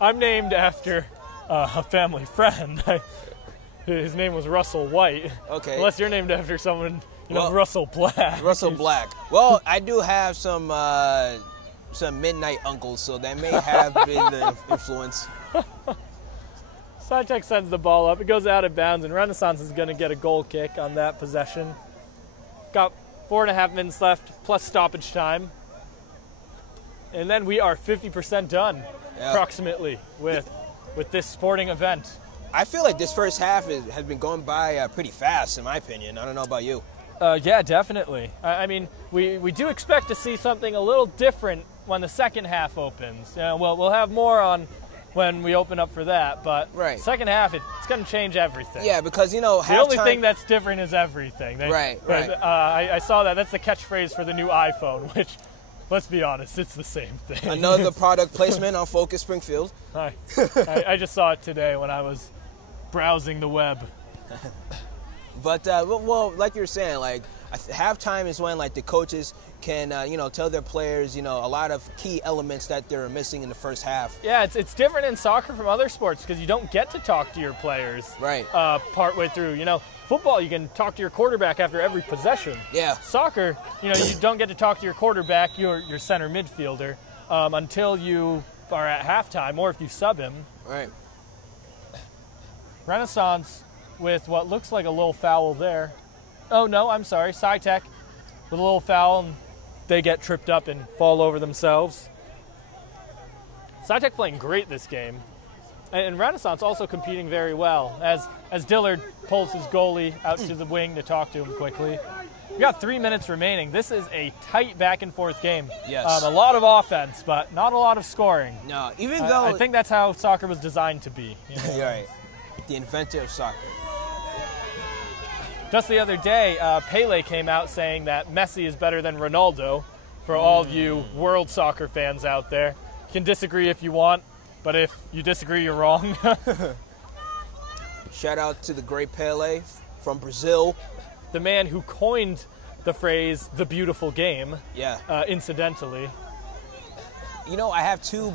I'm named after a family friend. His name was Russell White. Okay. Unless you're named after someone, Well, Russell Black. Russell Black. Well, I do have some midnight uncles, so that may have been the influence. SciTech sends the ball up. It goes out of bounds, and Renaissance is going to get a goal kick on that possession. Got 4.5 minutes left, plus stoppage time. And then we are 50% done, approximately, with this sporting event. I feel like this first half has been going by pretty fast, in my opinion. I don't know about you. Yeah, definitely. I mean, we do expect to see something a little different when the second half opens. We'll have more on when we open up for that, but Right. second half, it's going to change everything. Yeah, because, The only thing that's different is everything. Right. I saw that. That's the catchphrase for the new iPhone, which, let's be honest, it's the same thing. Another product placement on Focus Springfield. I just saw it today when I was browsing the web. But, well, like you were saying, like, halftime is when, like, the coaches can, tell their players, a lot of key elements that they're missing in the first half. Yeah, it's different in soccer from other sports because you don't get to talk to your players Right. Partway through. Football, you can talk to your quarterback after every possession. Yeah. Soccer, you don't get to talk to your quarterback, your center midfielder, until you are at halftime or if you sub him. Right. Renaissance with what looks like a little foul there. Oh, no, I'm sorry. SciTech with a little foul, and they get tripped up and fall over themselves. SciTech playing great this game. And Renaissance also competing very well as Dillard pulls his goalie out to the wing to talk to him quickly. We got 3 minutes remaining. This is a tight back-and-forth game. Yes. A lot of offense, but not a lot of scoring. No, even though... I think that's how soccer was designed to be. You're right. The inventor of soccer. Just the other day, Pele came out saying that Messi is better than Ronaldo. For all of you world soccer fans out there, you can disagree if you want, but if you disagree, you're wrong. Shout out to the great Pele from Brazil. The man who coined the phrase "the beautiful game." Yeah. Incidentally. I have two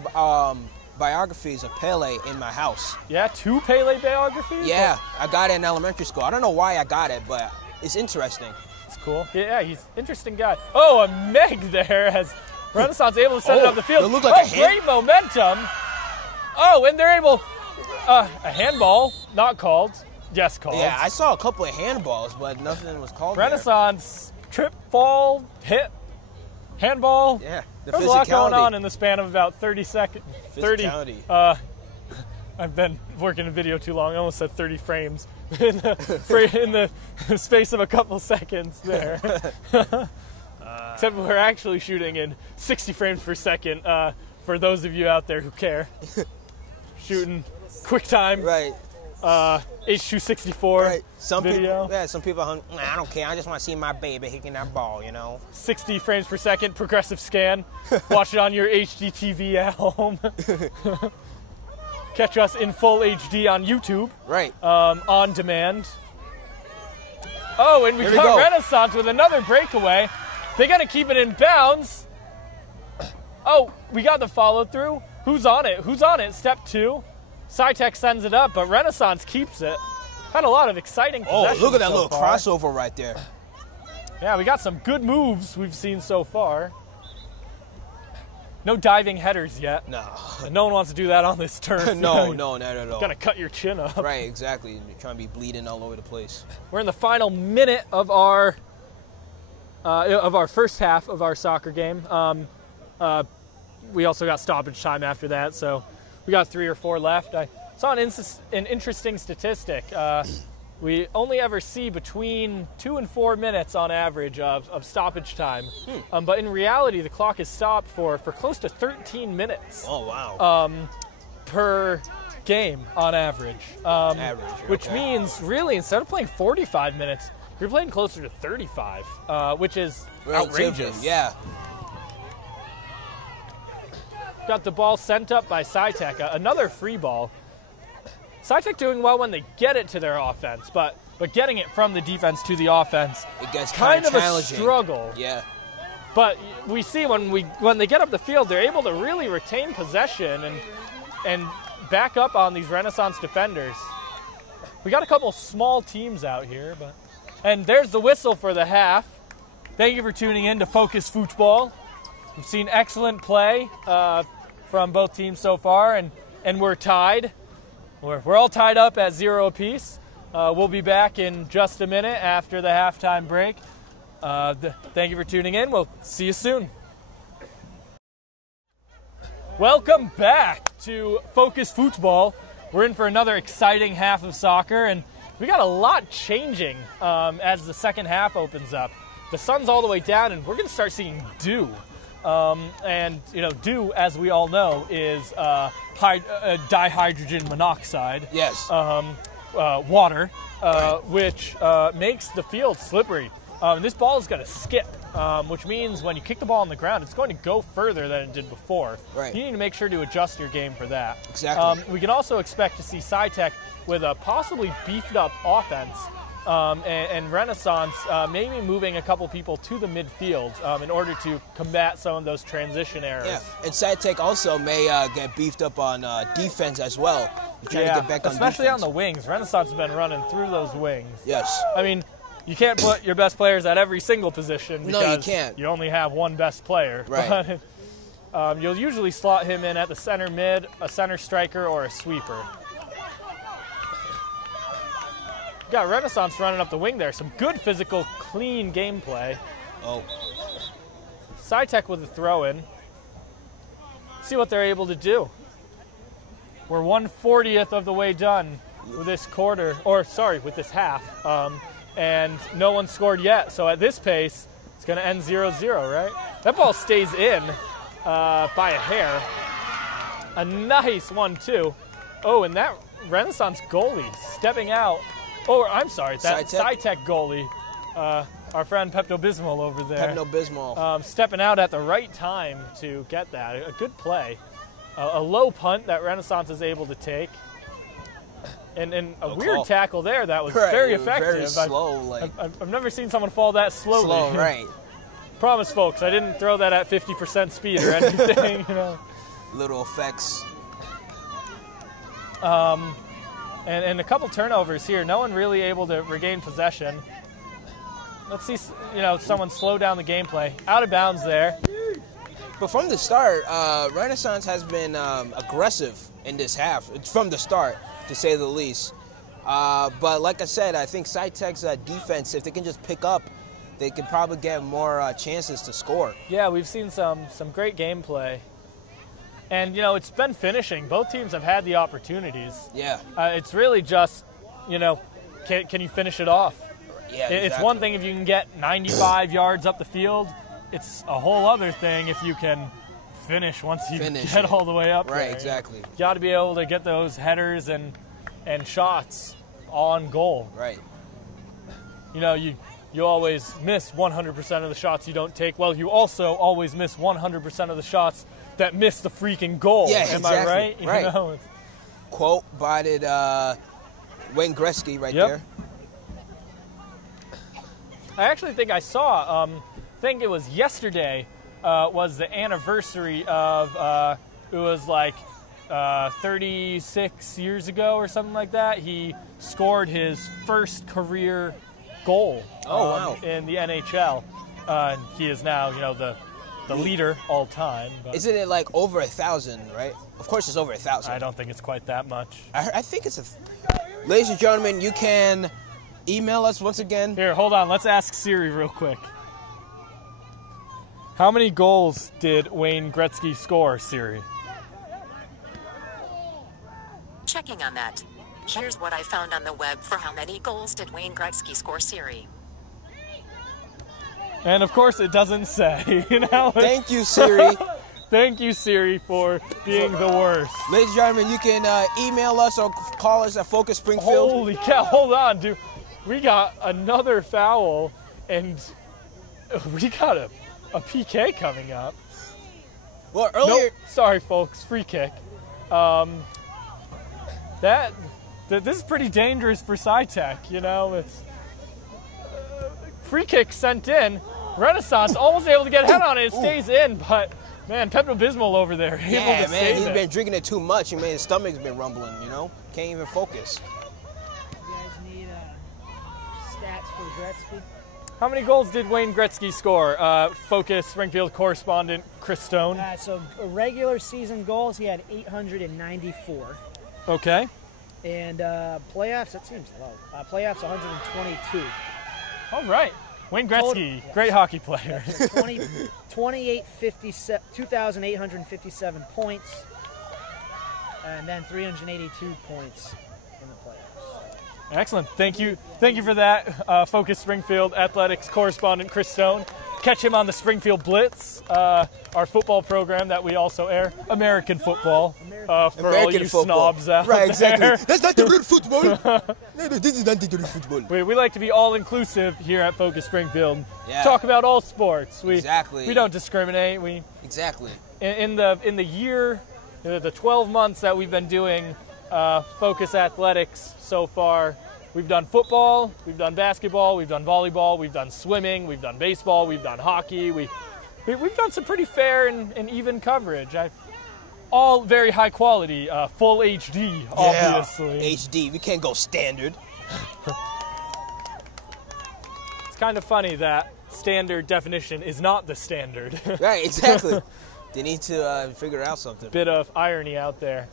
biographies of Pele in my house. Yeah, 2 Pele biographies? Yeah, I got it in elementary school. I don't know why I got it, but it's interesting. That's cool. Yeah, he's an interesting guy. Oh, a Meg there as Renaissance able to send it up the field. It looked like a great momentum. Oh, and they're able, a handball, not called. Yes, called. Yeah, I saw a couple of handballs, but nothing was called Renaissance, trip, fall, hit, handball. there. Yeah, the There's a lot going physicality. on in the span of about 30 seconds. 30. Physicality. I've been working in video too long. I almost said 30 frames in the space of a couple seconds there. Except we're actually shooting in 60 frames per second for those of you out there who care. Shooting QuickTime. Right. H.264 Right. Some video. people, some people are, I don't care. I just want to see my baby hitting that ball, 60 frames per second, progressive scan. Watch it on your HD TV at home. Catch us in full HD on YouTube. Right. On demand. Oh, and we Here we got go. Renaissance with another breakaway. They got to keep it in bounds. Oh, we got the follow through. Who's on it? Who's on it? Step 2. SciTech sends it up, but Renaissance keeps it. Had a lot of exciting possessions look at that so little far. crossover right there. Yeah, we got some good moves we've seen so far. No diving headers yet. No. And no one wants to do that on this turf. no, not at all. Gonna cut your chin up. Right, exactly. You're trying to be bleeding all over the place. We're in the final minute of our first half of our soccer game. We also got stoppage time after that, so we got 3 or 4 left. I saw an interesting statistic. We only ever see between 2 and 4 minutes on average of stoppage time. But in reality, the clock is stopped for close to 13 minutes. Oh, wow. Per game on average. Which means, really, instead of playing 45 minutes, you're playing closer to 35, which is outrageous. Yeah. Got the ball sent up by SciTech, another free ball. SciTech doing well when they get it to their offense, but getting it from the defense to the offense, it gets kind of a challenging. struggle. Yeah. But we see when they get up the field, they're able to really retain possession and back up on these Renaissance defenders. We got a couple small teams out here, and there's the whistle for the half. Thank you for tuning in to Focus Football. We've seen excellent play from both teams so far, and we're tied. We're all tied up at 0 apiece. We'll be back in just a minute after the halftime break. Thank you for tuning in. We'll see you soon. Welcome back to Focus Football. We're in for another exciting half of soccer, and we got a lot changing as the second half opens up. The sun's all the way down, and we're going to start seeing dew. And, dew, as we all know, is dihydrogen monoxide. Yes. Water, which makes the field slippery. This ball is going to skip, which means when you kick the ball on the ground, it's going to go further than it did before. Right. You need to make sure to adjust your game for that. Exactly. We can also expect to see SciTech with a possibly beefed up offense. And Renaissance maybe moving a couple people to the midfield in order to combat some of those transition errors. Yeah, and SciTech also may get beefed up on defense as well. Trying to get back on especially defense. on the wings. Renaissance has been running through those wings. Yes. I mean, you can't put your best players at every single position because no, you can't. You only have one best player. Right. But, you'll usually slot him in at the center mid, a center striker, or a sweeper. Got Renaissance running up the wing there. Some good physical, clean gameplay. Oh. SciTech with a throw-in. See what they're able to do. We're 1/40th of the way done with this quarter, with this half. And no one scored yet. So at this pace, it's going to end 0-0, right? That ball stays in by a hair. A nice 1-2. Oh, and that Renaissance goalie stepping out. Oh, I'm sorry, that SciTech goalie, our friend Pepto-Bismol over there. Pepto-Bismol. Stepping out at the right time to get that. A good play. A low punt that Renaissance is able to take. And a weird tackle there that was very effective. Very slow. I've never seen someone fall that slowly. Slow, right. Promise, folks, I didn't throw that at 50% speed or anything. Little effects. And a couple turnovers here. No one really able to regain possession. Let's see, someone slow down the gameplay. Out of bounds there. But from the start, Renaissance has been aggressive in this half. It's from the start, to say the least. But like I said, I think SciTech's defense, if they can just pick up, they could probably get more chances to score. Yeah, we've seen some great gameplay. And, it's been finishing. Both teams have had the opportunities. Yeah. It's really just, can you finish it off? Yeah, It's exactly. one thing if you can get 95 yards up the field. It's a whole other thing if you can finish once you get all the way up right, there. Exactly. You got to be able to get those headers and shots on goal. Right. You always miss 100% of the shots you don't take. Well, you also always miss 100% of the shots that miss the freaking goal. Yeah, Am exactly. I right? Right. Quote by Wayne Gretzky right there. I actually think I saw, I think it was yesterday, was the anniversary of, it was like 36 years ago or something like that. He scored his first career goal in the NHL. He is now, the leader all time. But isn't it like over 1,000, right? Of course it's over 1,000. I don't think it's quite that much. I think it's Ladies and gentlemen, you can email us once again. Here, hold on. Let's ask Siri real quick. How many goals did Wayne Gretzky score, Siri? checking on that. Here's what I found on the web for how many goals did Wayne Gretzky score, Siri. And of course, it doesn't say. You know. Thank you, Siri. Thank you, Siri, for being the worst. Ladies and gentlemen, you can email us or call us at Focus Springfield. Holy cow! Hold on, dude. We got another foul, and we got a PK coming up. Well, earlier. Nope, sorry, folks. Free kick. This is pretty dangerous for SciTech. You know, it's free kick sent in. Renaissance almost able to get a head on it. It stays in, but man, Pepto-Bismol over there able Yeah, to man, save he's it. been drinking it too much. And man, his stomach's been rumbling. You know, can't even focus. You guys need stats for Gretzky? How many goals did Wayne Gretzky score? Focus Springfield correspondent Chris Stone. So regular season goals, he had 894. Okay. And playoffs, that seems low. Playoffs, 122. All right. Wayne Gretzky, Total, yes. great hockey player. 2,857 points, and then 382 points in the playoffs. Excellent. Thank you for that, Focus Springfield Athletics correspondent Chris Stone. Catch him on the Springfield Blitz, our football program that we also air. American football, for all American you football. snobs out Right, exactly. there. That's not the real football. No, this is not the real football. We like to be all-inclusive here at Focus Springfield. Yeah. Talk about all sports. Exactly. We don't discriminate. Exactly. In the year, the 12 months that we've been doing Focus Athletics so far, we've done football, we've done basketball, we've done volleyball, we've done swimming, we've done baseball, we've done hockey. We've done some pretty fair and even coverage. All very high quality, full HD, obviously. Yeah, HD. We can't go standard. It's kind of funny that standard definition is not the standard. Right, exactly. They need to figure out something. Bit of irony out there.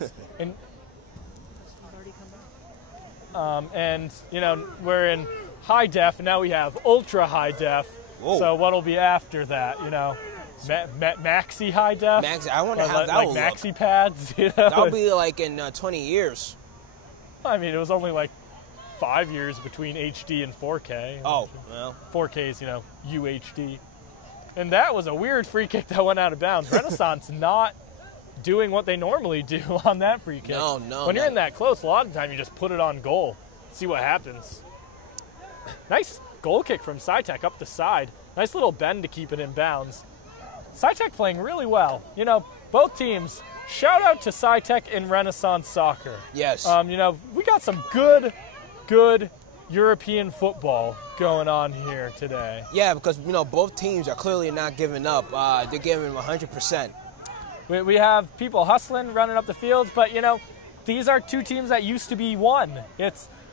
And you know, we're in high def, and now we have ultra high def. Whoa. So what'll be after that? You know, maxi high def. I wonder how that will maxi look. pads. You know? That'll be like in 20 years. I mean, it was only like 5 years between HD and 4K. Oh, well. 4K is, you know, UHD. And that was a weird free kick that went out of bounds. Renaissance not doing what they normally do on that free kick. No. When you're in that close, a lot of the time you just put it on goal. See what happens. Nice goal kick from SciTech up the side. Nice little bend to keep it in bounds. SciTech playing really well. You know, both teams, shout out to SciTech and Renaissance Soccer. Yes. You know, we got some good European football going on here today. Yeah, because, you know, both teams are clearly not giving up. They're giving 100%. We have people hustling, running up the fields, but, you know, these are two teams that used to be one.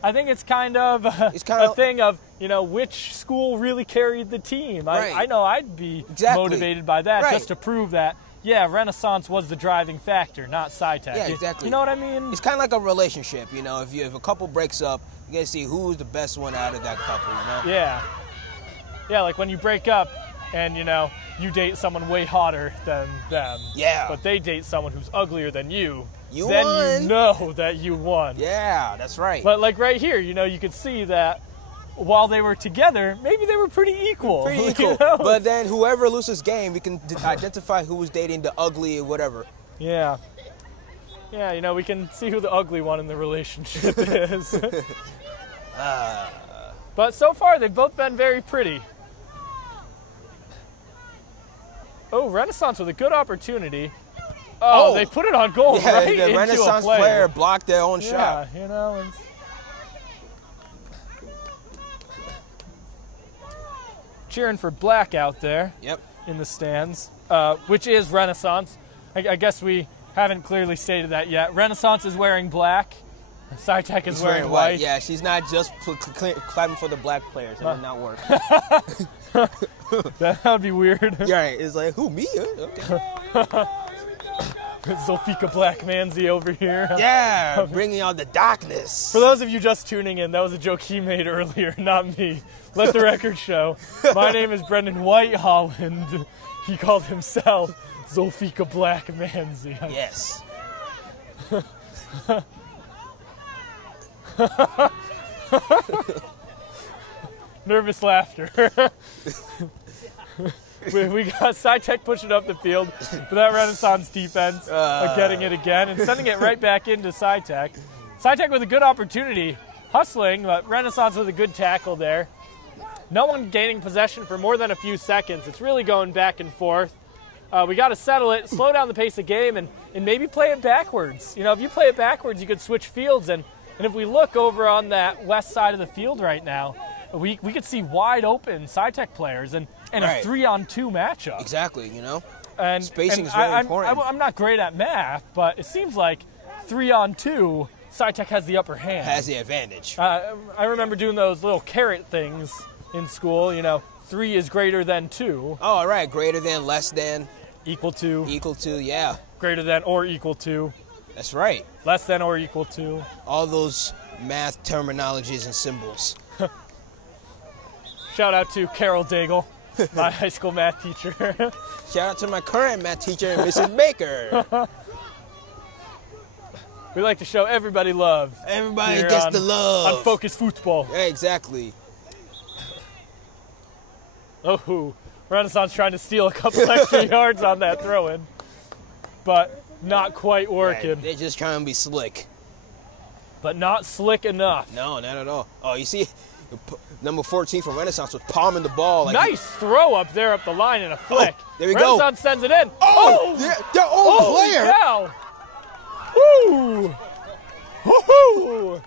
I think it's kind of a thing of, you know, which school really carried the team. Right. I know I'd be motivated by that just to prove that, yeah, Renaissance was the driving factor, not SciTech. Yeah, exactly. You know what I mean? It's kind of like a relationship, you know. If a couple breaks up, you got to see who's the best one out of that couple, you know? Yeah. Yeah, like when you break up and, you know, you date someone way hotter than them. Yeah. But they date someone who's uglier than you. You then won. You know that you won. Yeah, that's right. But like right here, you know, you could see that while they were together, maybe they were pretty equal. You know? But then whoever loses game, we can identify who was dating the ugly or whatever. Yeah. Yeah, you know, we can see who the ugly one in the relationship is. But so far, they've both been very pretty. Oh, Renaissance with a good opportunity. Oh, they put it on goal right the into Renaissance a player. blocked their own shot. Yeah, you know. Cheering for Black out there. Yep. In the stands, which is Renaissance. I guess we haven't clearly stated that yet. Renaissance is wearing black. SciTech is wearing white. Yeah, she's not just clapping for the black players. That would not work. That would be weird. Yeah, it's like, who, me? Okay. Zolfika Black-Manzi over here. Yeah, bringing out the darkness. For those of you just tuning in, that was a joke he made earlier, not me. Let the record show. My name is Brendan White-Holland. He called himself Zolfika Black-Manzi. Yes. Nervous laughter. We got SciTech pushing up the field, but that Renaissance defense getting it again and sending it right back into SciTech. SciTech with a good opportunity, hustling, but Renaissance with a good tackle there. No one gaining possession for more than a few seconds. It's really going back and forth. We got to settle it, slow down the pace of game, and maybe play it backwards. You know, if you play it backwards, you could switch fields. And if we look over on that west side of the field right now, we could see wide open SciTech players and a 3-on-2 matchup. Exactly, you know. And spacing is very important. I'm not great at math, but it seems like 3-on-2, SciTech has the upper hand. Has the advantage. I remember doing those little carrot things in school. You know, 3 is greater than 2. Oh, all right. Greater than, less than. Equal to. Equal to, yeah. Greater than or equal to. That's right. Less than or equal to. All those math terminologies and symbols. Shout out to Carol Daigle, my high school math teacher. Shout out to my current math teacher, Mrs. Baker. We like to show everybody love. Everybody gets the love. On Focus Football. Yeah, exactly. Oh, Renaissance trying to steal a couple extra yards on that throw-in, but not quite working. Right. They're just trying to be slick. But not slick enough. No, not at all. Oh, you see, number 14 from Renaissance was palming the ball. Like nice throw up there up the line in a flick. Oh, there we go. Renaissance sends it in. Oh! Their own player. Cow. Woo! Woo-hoo!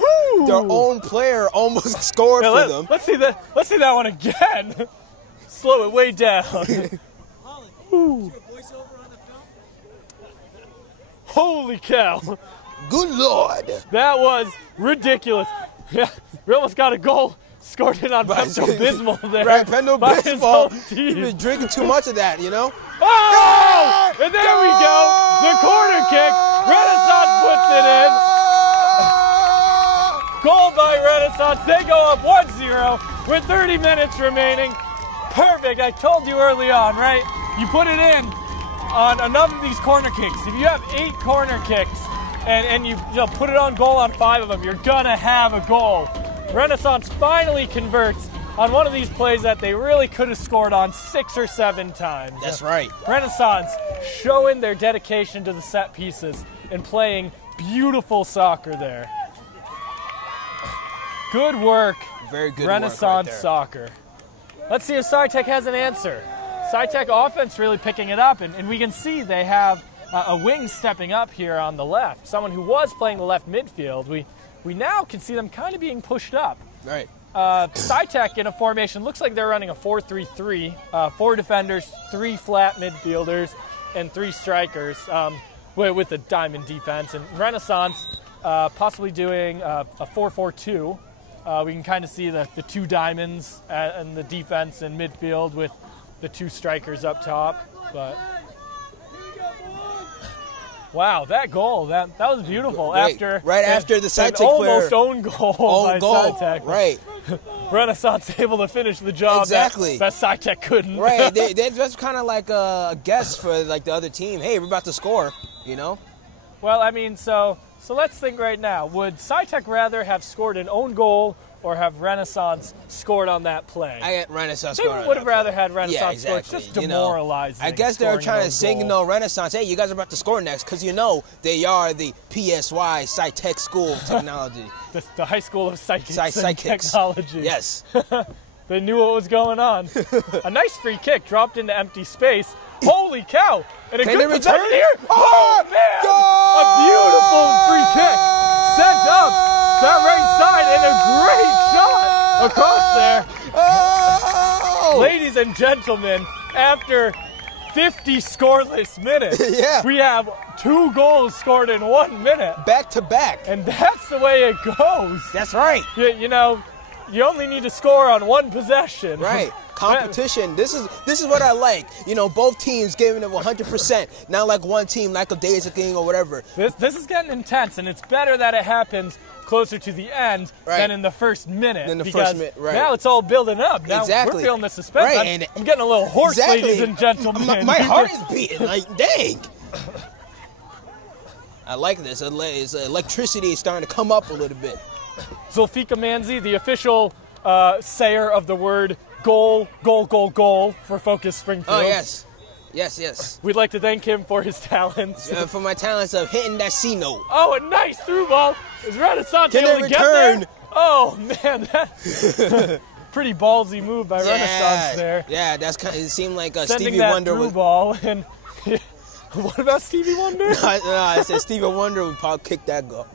Woo! Their own player almost scored for them. Let's see that one again. Slow it way down. Ooh. Holy cow. Good Lord. That was ridiculous. Yeah, we almost got a goal scored in on Pepto-Bismol there. Right, Pepto-Bismol. You've been drinking too much of that, you know? Oh! And there we go. The corner kick. Renaissance puts it in. Goal by Renaissance. They go up 1-0 with 30 minutes remaining. Perfect. I told you early on, right? You put it in on enough of these corner kicks. If you have 8 corner kicks and you put it on goal on 5 of them, you're going to have a goal. Renaissance finally converts on one of these plays that they really could have scored on 6 or 7 times. That's right. Renaissance showing their dedication to the set pieces and playing beautiful soccer there. Good work. Very good Renaissance work right there. soccer. Let's see if SciTech has an answer. SciTech offense really picking it up, and we can see they have a wing stepping up here on the left, someone who was playing the left midfield. We now can see them kind of being pushed up. Right. SciTech in a formation, looks like they're running a 4-3-3, 4 defenders, 3 flat midfielders, and 3 strikers with a diamond defense. And Renaissance possibly doing a 4-4-2. We can kind of see the 2 diamonds and the defense in midfield with the 2 strikers up top. But wow, that goal, that was beautiful. Right after the SciTech player. Almost own goal by SciTech. Right. Renaissance able to finish the job exactly. that SciTech couldn't. Right, that's kind of like a guess for like the other team. Hey, we're about to score, you know? Well, I mean, so let's think right now. Would SciTech rather have scored an own goal or have Renaissance scored on that play? I get Renaissance They scored on would have that rather play. had Renaissance score. It's just demoralizing. I guess they're trying to signal Renaissance, hey, you guys are about to score next, because you know they are the PSY SciTech School of Technology. The High School of Psychics and Psychics. Technology. Yes. They knew what was going on. A nice free kick dropped into empty space. Holy cow! And a good possession here. Oh, man! Goal! A beautiful free kick sent up that right side and a great shot across there. Oh! Ladies and gentlemen, after 50 scoreless minutes, Yeah. we have 2 goals scored in 1 minute. Back to back. And that's the way it goes. That's right. You know, you only need to score on 1 possession. Right. Competition. This is what I like. You know, both teams giving it 100%. Not like one team like a daisy or whatever. This is getting intense, and it's better that it happens closer to the end than in the first minute. Now it's all building up. Now we're feeling the suspense. Right. I'm getting a little hoarse, ladies and gentlemen. My heart is beating. Like, dang. I like this. Electricity is starting to come up a little bit. Zulfika Manzi, the official sayer of the word goal, goal, goal, goal for Focus Springfield. Oh, yes. Yes, yes. We'd like to thank him for his talents. For my talents of hitting that C note. Oh, a nice through ball. Is Renaissance Can able they to get return? there? Oh, man. That pretty ballsy move by Renaissance there. Yeah, it seemed like Sending Stevie that Wonder through was. ball. And what about Stevie Wonder? No, I said Stevie Wonder would probably kick that goal.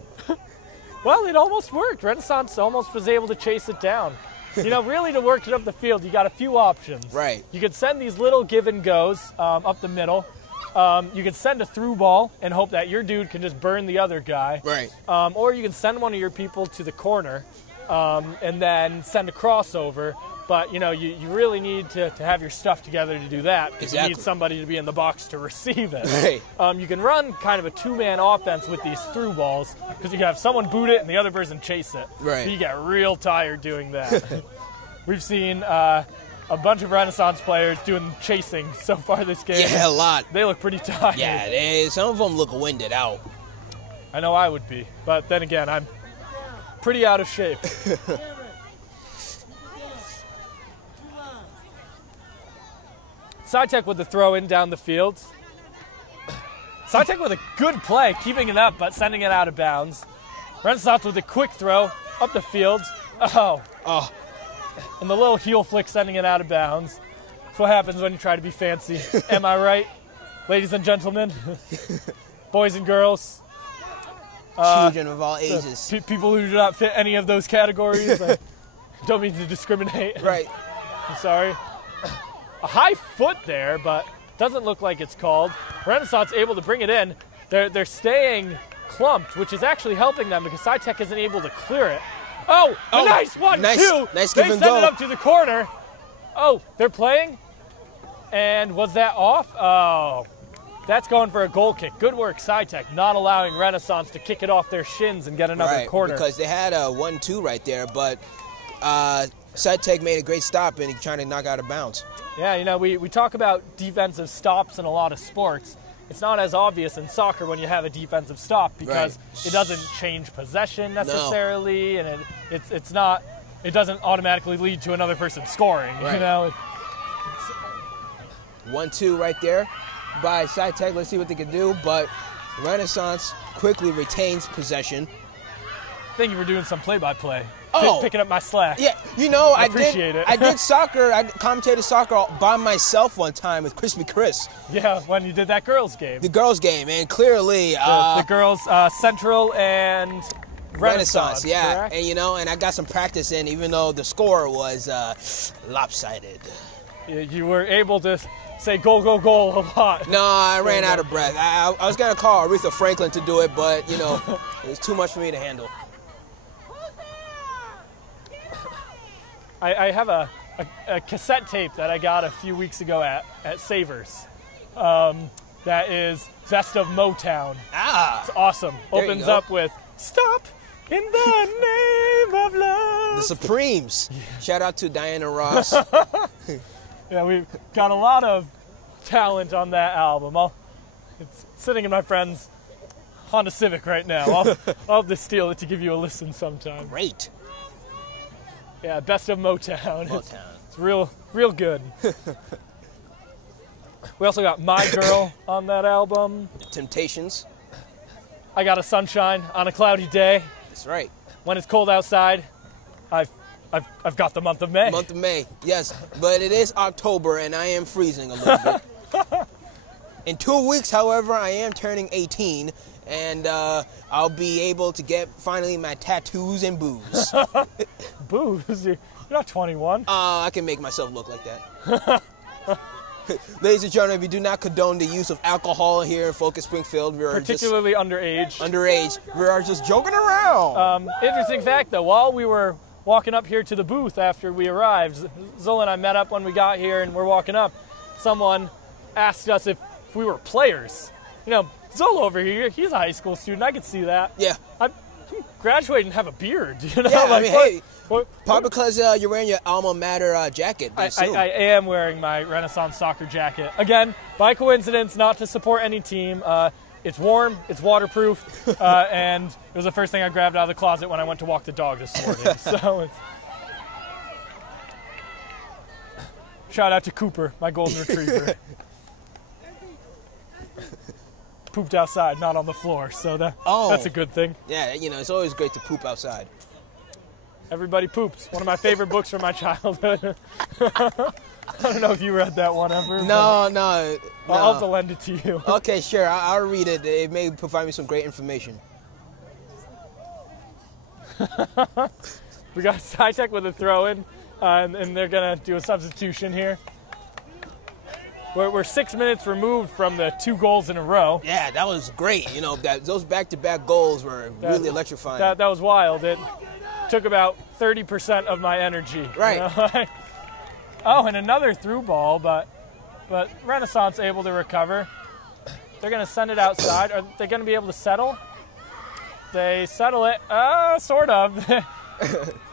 Well, it almost worked. Renaissance almost was able to chase it down. You know, really to work it up the field, you got a few options. Right. You could send these little give and goes up the middle. You could send a through ball and hope that your dude can just burn the other guy. Right. Or you can send one of your people to the corner and then send a crossover. But, you know, you really need to have your stuff together to do that. Because Exactly. you need somebody to be in the box to receive it. Right. You can run kind of a two-man offense with these through balls because you can have someone boot it and the other person chase it. Right. But you get real tired doing that. We've seen a bunch of Renaissance players doing chasing so far this game. Yeah, a lot. They look pretty tired. Yeah, some of them look winded out. I know I would be. But then again, I'm pretty out of shape. SciTech with the throw in down the field. SciTech with a good play, keeping it up, but sending it out of bounds. Renaissance with a quick throw up the field. Oh. And the little heel flick sending it out of bounds. That's what happens when you try to be fancy. Am I right, ladies and gentlemen? Boys and girls. Children of all ages. People who do not fit any of those categories. I don't mean to discriminate. Right. I'm sorry. A high foot there, but doesn't look like it's called. Renaissance able to bring it in. They're staying clumped, which is actually helping them because SciTech isn't able to clear it. Oh, a nice 1-2. Nice they give and send go. it up to the corner. Oh, they're playing. And was that off? Oh, that's going for a goal kick. Good work, SciTech, not allowing Renaissance to kick it off their shins and get another corner. Because they had a 1-2 right there, but SciTech made a great stop and he's trying to knock out of bounds. Yeah, you know, we talk about defensive stops in a lot of sports. It's not as obvious in soccer when you have a defensive stop because it doesn't change possession necessarily, and it doesn't automatically lead to another person scoring. Right. You know, 1-2 right there by SciTech. Let's see what they can do, but Renaissance quickly retains possession. thank you for doing some play-by-play. Oh. Picking up my slack. Yeah, you know, I appreciate it. I did soccer. I commentated soccer by myself one time with Crispy Chris. Yeah, when you did that girls game. The girls game, and clearly The girls Central and Renaissance. yeah, correct? and you know, and I got some practice in, even though the score was lopsided. You were able to say goal, goal, goal a lot. No, I ran out of breath. I was gonna call Aretha Franklin to do it, but you know, it was too much for me to handle. I have a cassette tape that I got a few weeks ago at Savers. That is Best of Motown. It's awesome. There you Opens go. up with Stop in the Name of Love. The Supremes. Shout out to Diana Ross. Yeah, we've got a lot of talent on that album. It's sitting in my friend's Honda Civic right now. I'll have to steal it to give you a listen sometime. Great. Yeah, Best of Motown. Motown. It's real good. We also got My Girl on that album. Temptations. I Got a Sunshine on a Cloudy Day. That's right. When it's cold outside, I've got the month of May. Month of May, yes. But it is October, and I am freezing a little bit. In 2 weeks, however, I am turning 18, and I'll be able to get finally my tattoos and booze. Booze? You're not 21. I can make myself look like that. Ladies and gentlemen, we do not condone the use of alcohol here in Focus Springfield. We are Particularly underage. just underage. We are just joking around. Interesting fact, though, while we were walking up here to the booth after we arrived, Zola and I met up when we got here and we're walking up. Someone asked us if we were players. You know, Zola over here, he's a high school student. I could see that. Yeah. I'm graduating and have a beard. You know, Yeah, I mean, hey, what- probably because you're wearing your alma mater jacket. I am wearing my Renaissance soccer jacket. Again, by coincidence, not to support any team. It's warm, it's waterproof, and it was the first thing I grabbed out of the closet when I went to walk the dog this morning. So it's... Shout out to Cooper, my golden retriever. Pooped outside, not on the floor, so that's a good thing. Yeah, you know, it's always great to poop outside. Everybody Poops, one of my favorite books from my childhood. I don't know if you read that one ever. No. I'll have to lend it to you. Okay, sure, I'll read it. It may provide me some great information. We got SciTech with a throw-in, and they're going to do a substitution here. We're 6 minutes removed from the 2 goals in a row. Yeah, that was great. You know, those back-to-back goals were really electrifying. That was wild. It took about 30% of my energy. Right. You know? Oh, and another through ball, but Renaissance able to recover. They're going to send it outside. Are they going to be able to settle? They settle it. Sort of.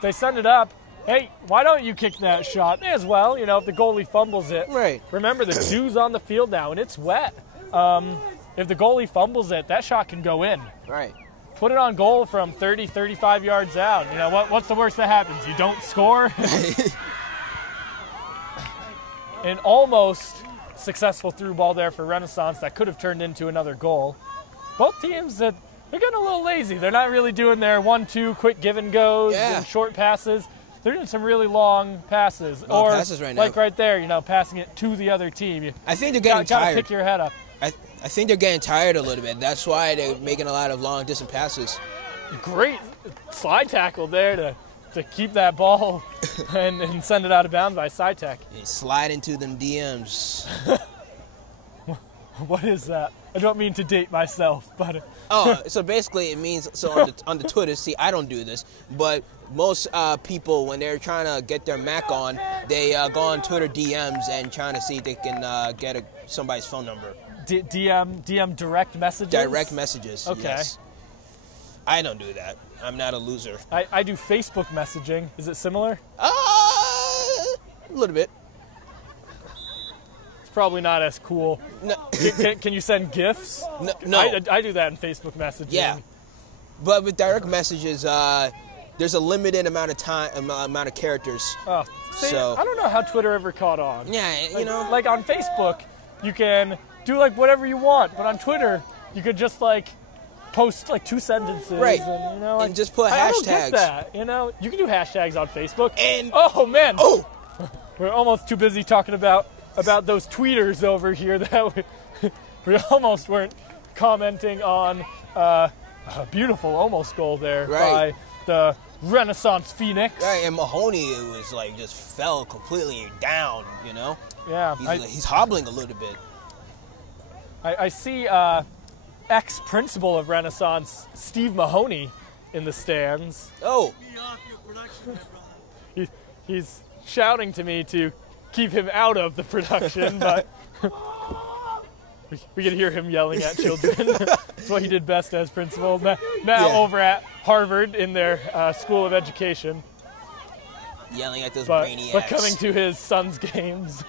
They send it up. Hey, why don't you kick that shot? May as well, you know, if the goalie fumbles it. Right. Remember, the dew's on the field now, and it's wet. If the goalie fumbles it, that shot can go in. Right. Put it on goal from 30, 35 yards out. You know, what's the worst that happens? You don't score? An almost successful through ball there for Renaissance that could have turned into another goal. Both teams, they're getting a little lazy. They're not really doing their 1-2 quick give and goes and short passes. They're doing some really long passes. Long passes right now. Like right there, you know, passing it to the other team. I think they're getting tired. tired. Pick your head up. I think they're getting tired a little bit. That's why they're making a lot of long distance passes. Great slide tackle there to keep that ball and send it out of bounds by SciTech. Slide into them DMs. What is that? I don't mean to date myself, but... So basically it means, so on the Twitter, see, I don't do this, but most people, when they're trying to get their Mac on, they go on Twitter DMs and trying to see if they can get somebody's phone number. DM direct messages? Direct messages, okay. Yes. I don't do that. I'm not a loser. I do Facebook messaging. Is it similar? A little bit. It's probably not as cool. No. Can you send GIFs? No. I do that in Facebook messaging. Yeah. But with direct messages, there's a limited amount of time, amount of characters. Oh, see, so I don't know how Twitter ever caught on. Yeah, you know. Like on Facebook, you can do like whatever you want, but on Twitter, you could just like post like 2 sentences, right? And, you know, like, and just put hashtags. I don't get that. You know, you can do hashtags on Facebook. And oh man, oh, we're almost too busy talking about those tweeters over here that we almost weren't commenting on a beautiful almost goal there by the Renaissance Phoenix. Right, and Mahoney was like just fell completely down. You know. Yeah, he's hobbling a little bit. I see ex-principal of Renaissance, Steve Mahoney, in the stands. Oh. He's shouting to me to keep him out of the production, but we could hear him yelling at children. That's what he did best as principal. Now over at Harvard in their School of Education. Yelling at those brainiacs. But coming to his son's games.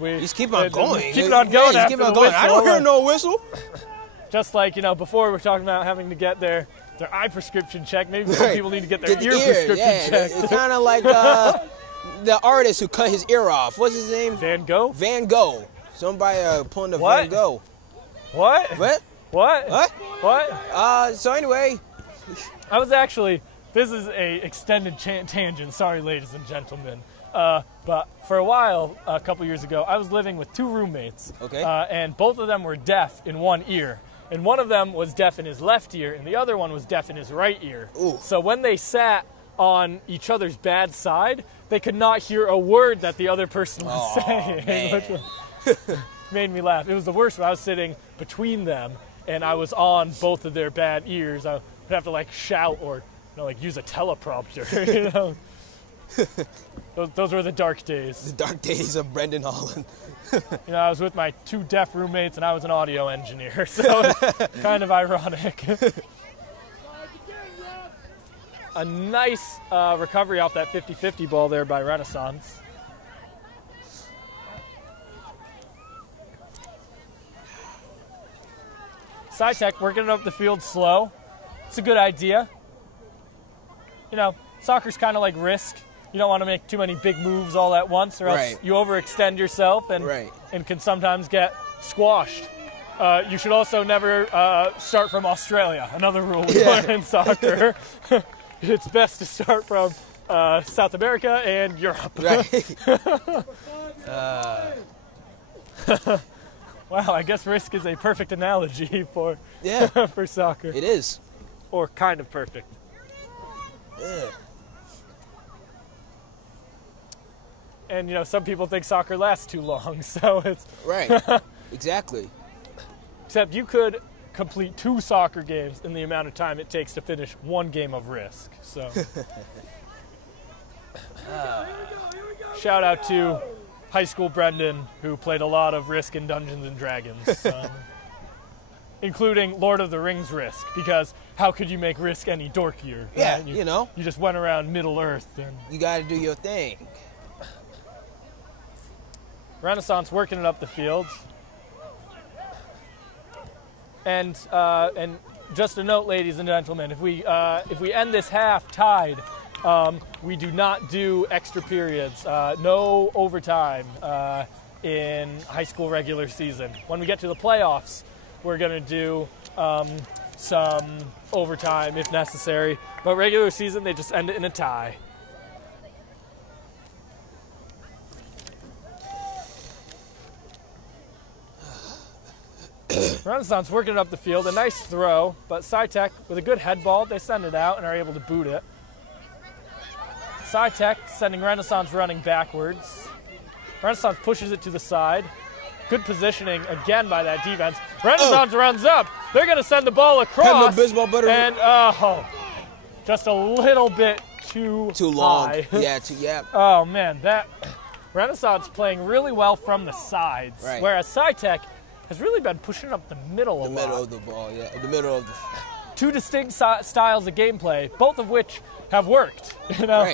Just keep on going. Keep it on going after keep on the going. whistle. I don't hear no whistle. Just like, you know, before we're talking about having to get their eye prescription checked. Maybe some people need to get their ear prescription checked. It's kind of like the artist who cut his ear off. What's his name? Van Gogh? Van Gogh. Somebody pulling the Van Gogh. What? What? What? What? What? So anyway. I was actually, this is a extended tangent. Sorry, ladies and gentlemen. But for a while, a couple years ago, I was living with 2 roommates. Okay. And both of them were deaf in one ear. And one of them was deaf in his left ear, and the other one was deaf in his right ear. Ooh. So when they sat on each other's bad side, they could not hear a word that the other person was saying. Which made me laugh. It was the worst when I was sitting between them, and I was on both of their bad ears. I would have to like shout or like use a teleprompter, you know. Those were the dark days. The dark days of Brendan Holland. You know, I was with my 2 deaf roommates, and I was an audio engineer, so kind of ironic. A nice recovery off that 50-50 ball there by Renaissance. SciTech working it up the field slow. It's a good idea. You know, soccer's kind of like Risk. You don't want to make too many big moves all at once, or else you overextend yourself and can sometimes get squashed. You should also never start from Australia. Another rule we learn in soccer. It's best to start from South America and Europe. Wow, I guess Risk is a perfect analogy for for soccer. It is. Or kind of perfect. And, you know, some people think soccer lasts too long, so it's... Right, exactly. Except you could complete 2 soccer games in the amount of time it takes to finish 1 game of Risk, so... Shout out to high school Brendan, who played a lot of Risk and Dungeons and Dragons, including Lord of the Rings Risk, because how could you make Risk any dorkier? Yeah, right? you know. You just went around Middle Earth. And you got to do your thing. Renaissance working it up the field. And just a note, ladies and gentlemen, if we end this half tied, we do not do extra periods, no overtime in high school regular season. When we get to the playoffs, we're going to do some overtime if necessary. But regular season, they just end it in a tie. Renaissance working it up the field, a nice throw, but SciTech with a good head ball, they send it out and are able to boot it. SciTech sending Renaissance running backwards. Renaissance pushes it to the side. Good positioning again by that defense. Renaissance runs up. They're going to send the ball across. And just a little bit too long. High. Yeah. Oh man, that Renaissance playing really well from the sides, whereas SciTech has really been pushing up the middle a lot. The middle of the ball, yeah. The middle of the... 2 distinct styles of gameplay, both of which have worked. You know,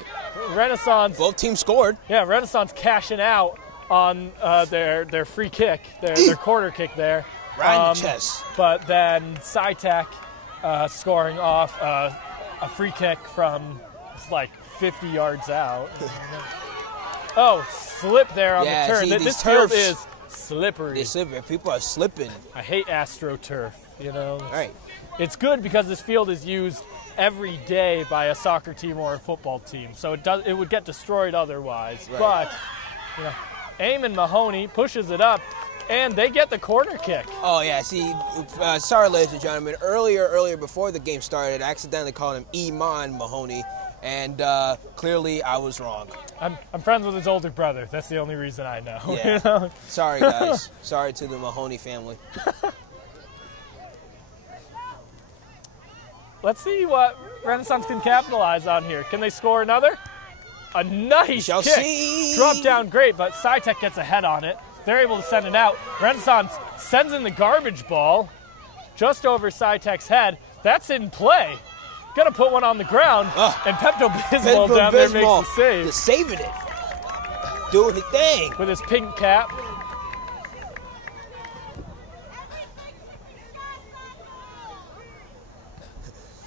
Renaissance. Both teams scored. Yeah, Renaissance cashing out on their free kick, their quarter kick there. Right in the chest. But then SciTech scoring off a free kick from like 50 yards out. Slip there on the turn. This field is slippery. They're slippery. People are slipping. I hate AstroTurf, you know. Right. It's good because this field is used every day by a soccer team or a football team, so it would get destroyed otherwise. Right. But, you know, Eamon Mahoney pushes it up, and they get the corner kick. Oh, yeah. See, sorry, ladies and gentlemen. Earlier before the game started, I accidentally called him Eamon Mahoney, and clearly I was wrong. I'm friends with his older brother. That's the only reason I know. Yeah. You know? Sorry, guys. Sorry to the Mahoney family. Let's see what Renaissance can capitalize on here. Can they score another? A nice kick. See. Drop down great, but SciTech gets a head on it. They're able to send it out. Renaissance sends in the garbage ball just over SciTech's head. That's in play. Gonna put one on the ground, and Pepto-Bismol down there makes the save. Just saving it. Doing the thing. With his pink cap.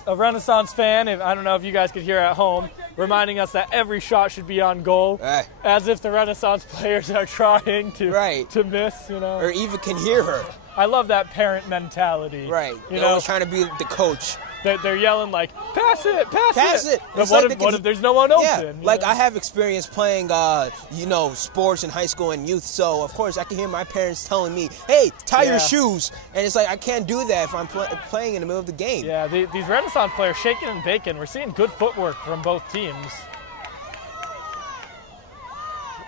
A Renaissance fan, I don't know if you guys could hear at home, reminding us that every shot should be on goal, as if the Renaissance players are trying to miss, you know. Or even can hear her. I love that parent mentality. Right. You They're always trying to be the coach. They're yelling like, pass it. But what if there's no one open? Yeah, like I have experience playing, sports in high school and youth, so of course I can hear my parents telling me, hey, tie your shoes. And it's like, I can't do that if I'm playing in the middle of the game. Yeah, these Renaissance players shaking and baking. We're seeing good footwork from both teams.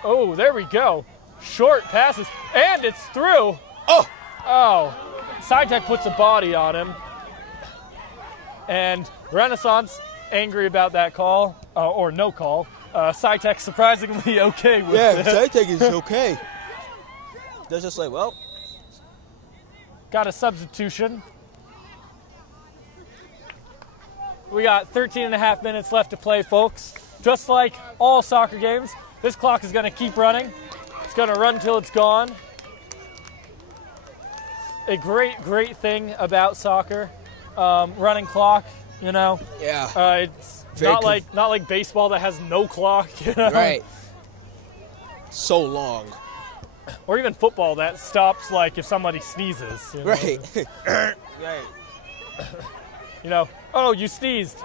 Oh, there we go. Short passes, and it's through. Oh, SciTech puts a body on him. And Renaissance, angry about that call, or no call. SciTech surprisingly okay with it. Yeah, SciTech is okay. They're just like, well. Got a substitution. We got 13 and a half minutes left to play, folks. Just like all soccer games, this clock is going to keep running. It's going to run till it's gone. a great thing about soccer. Running clock, you know. Yeah. It's not like baseball that has no clock. You know? Right. So long. Or even football that stops like if somebody sneezes. You know? Right. Right. You know, oh, you sneezed.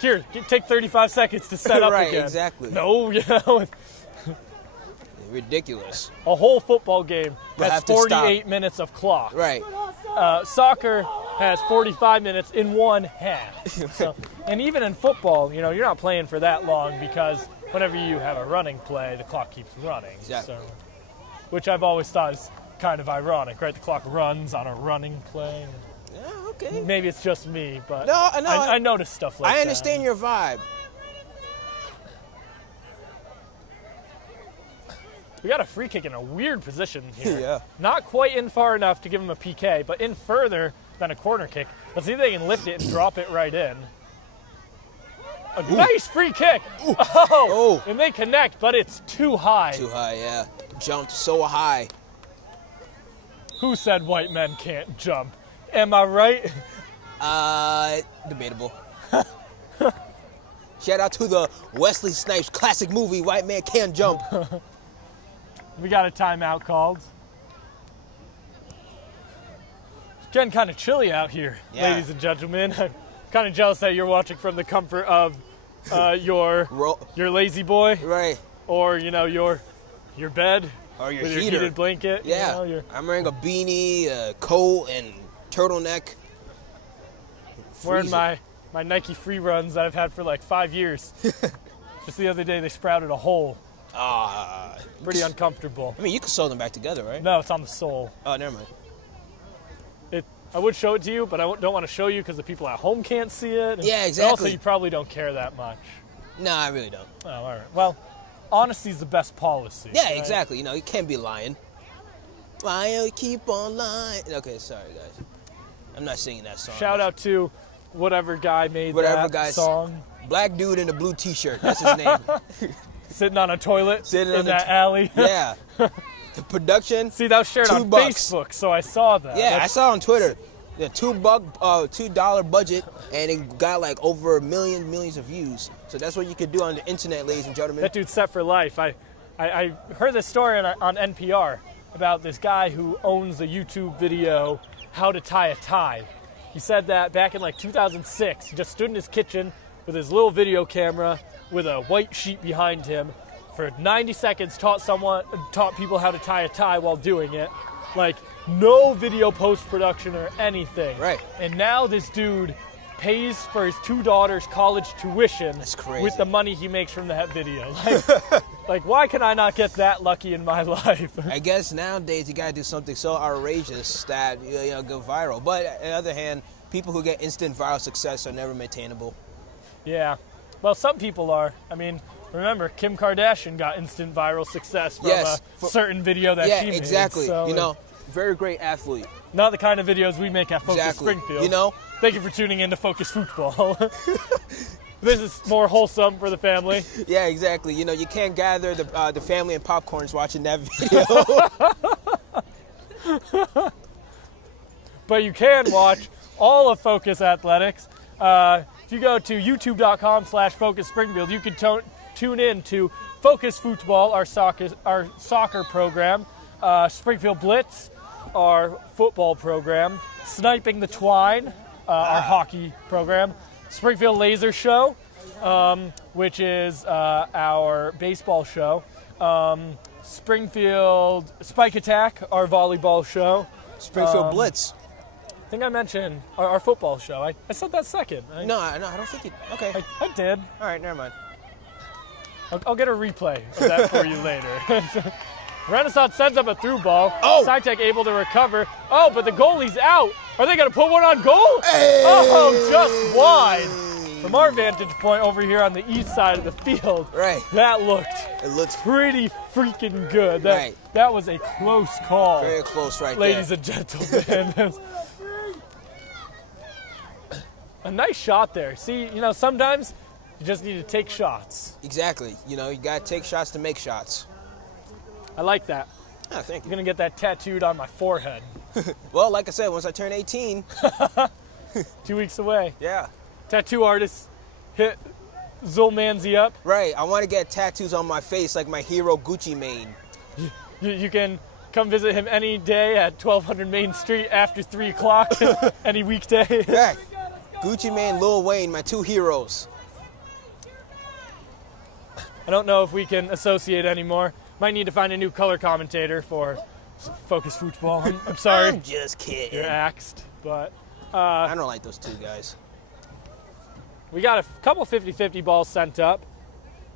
Here, take 35 seconds to set up Right, again. exactly. No, you know. Ridiculous. A whole football game We'll has have to stop. 48 minutes of clock. Right. Soccer has 45 minutes in one half. So, and even in football, you know, you're not playing for that long because whenever you have a running play, the clock keeps running. Exactly. So, which I've always thought is kind of ironic, right? The clock runs on a running play. Yeah, okay. Maybe it's just me, but No, I notice stuff like that. I understand your vibe. We got a free kick in a weird position here. Yeah. Not quite in far enough to give him a PK, but in further than a corner kick. Let's see if they can lift it and drop it right in. A nice free kick. Oh, and they connect, but it's too high. Too high, yeah. Jumped so high. Who said white men can't jump? Am I right? Debatable. Shout out to the Wesley Snipes classic movie, White Man Can't Jump. We got a timeout called. It's getting kind of chilly out here, ladies and gentlemen. I'm kind of jealous that you're watching from the comfort of your lazy boy, Right. or you know your bed, Or your with heater. your heated blanket. Yeah. You know, I'm wearing a beanie, a coat, and turtleneck. wearing Freezing. my Nike free runs that I've had for like 5 years. Just the other day they sprouted a hole. Pretty uncomfortable. I mean, you can sew them back together, right? No, it's on the sole. Oh, never mind. I would show it to you, but I don't want to show you because the people at home can't see it. And Yeah, Also, exactly. you probably don't care that much. No, I really don't. Oh, all right. Well, honesty's the best policy. Yeah, right? exactly. You know, you can't be lying. Why keep on lying? Okay, sorry, guys. I'm not singing that song. Shout out to whatever guy made Whatever that guy's- song. Black dude in a blue t-shirt. That's his name. Sitting on a toilet Sitting in on the that alley. Yeah. The production. See, that was shared on $2. Facebook, so I saw that. Yeah, I That's- saw on Twitter. The $2 budget, and it got like over millions of views. So that's what you could do on the internet, ladies and gentlemen. That dude's set for life. I heard this story on NPR about this guy who owns the YouTube video How to Tie a Tie. He said that back in like 2006, he just stood in his kitchen with his little video camera with a white sheet behind him for 90 seconds, taught people how to tie a tie while doing it. Like no video post-production or anything. Right. And now this dude pays for his 2 daughters' college tuition That's crazy. with the money he makes from that video. Like, why can I not get that lucky in my life? I guess nowadays you gotta do something so outrageous that you know go viral. But on the other hand, people who get instant viral success are never maintainable. Yeah. Well, some people are. I mean, remember, Kim Kardashian got instant viral success from Yes. a certain video that Yeah, she made. exactly. So, You know, very great athlete. not the kind of videos we make at Focus Exactly. Springfield. You know? Thank you for tuning in to Focus Football. This is more wholesome for the family. Yeah, exactly. You know, you can't gather the family and popcorns watching that video. But you can watch all of Focus Athletics. If you go to youtube.com/Focus Springfield, you can tune in to Focus Football, our soccer program, Springfield Blitz, our football program, Sniping the Twine, our hockey program, Springfield Laser Show, which is our baseball show, Springfield Spike Attack, our volleyball show. Springfield Blitz. I think I mentioned our football show. I said that second. No, I don't think it. Okay. I did. All right, never mind. I'll get a replay of that for you later. Renaissance sends up a through ball. Oh! SciTech able to recover. Oh, but the goalie's out. Are they going to put one on goal? Hey! Oh, just wide. From our vantage point over here on the east side of the field, Right. that looked It looks pretty freaking good. Right. That was a close call, very close right ladies there. and gentlemen. A nice shot there. See, you know, sometimes you just need to take shots. Exactly. You know, you got to take shots to make shots. I like that. Oh, thank I'm you. going to get that tattooed on my forehead. Well, like I said, once I turn 18, 2 weeks away. yeah. Tattoo artist hit Zulmanzi up. Right, I want to get tattoos on my face like my hero Gucci Mane. You can come visit him any day at 1200 Main Street after 3 o'clock, any weekday. Yeah, Gucci Mane, Lil Wayne, my 2 heroes. I don't know if we can associate anymore. Might need to find a new color commentator for Focus Football. I'm sorry. I'm just kidding. You're axed, but I don't like those 2 guys. we got a couple 50-50 balls sent up.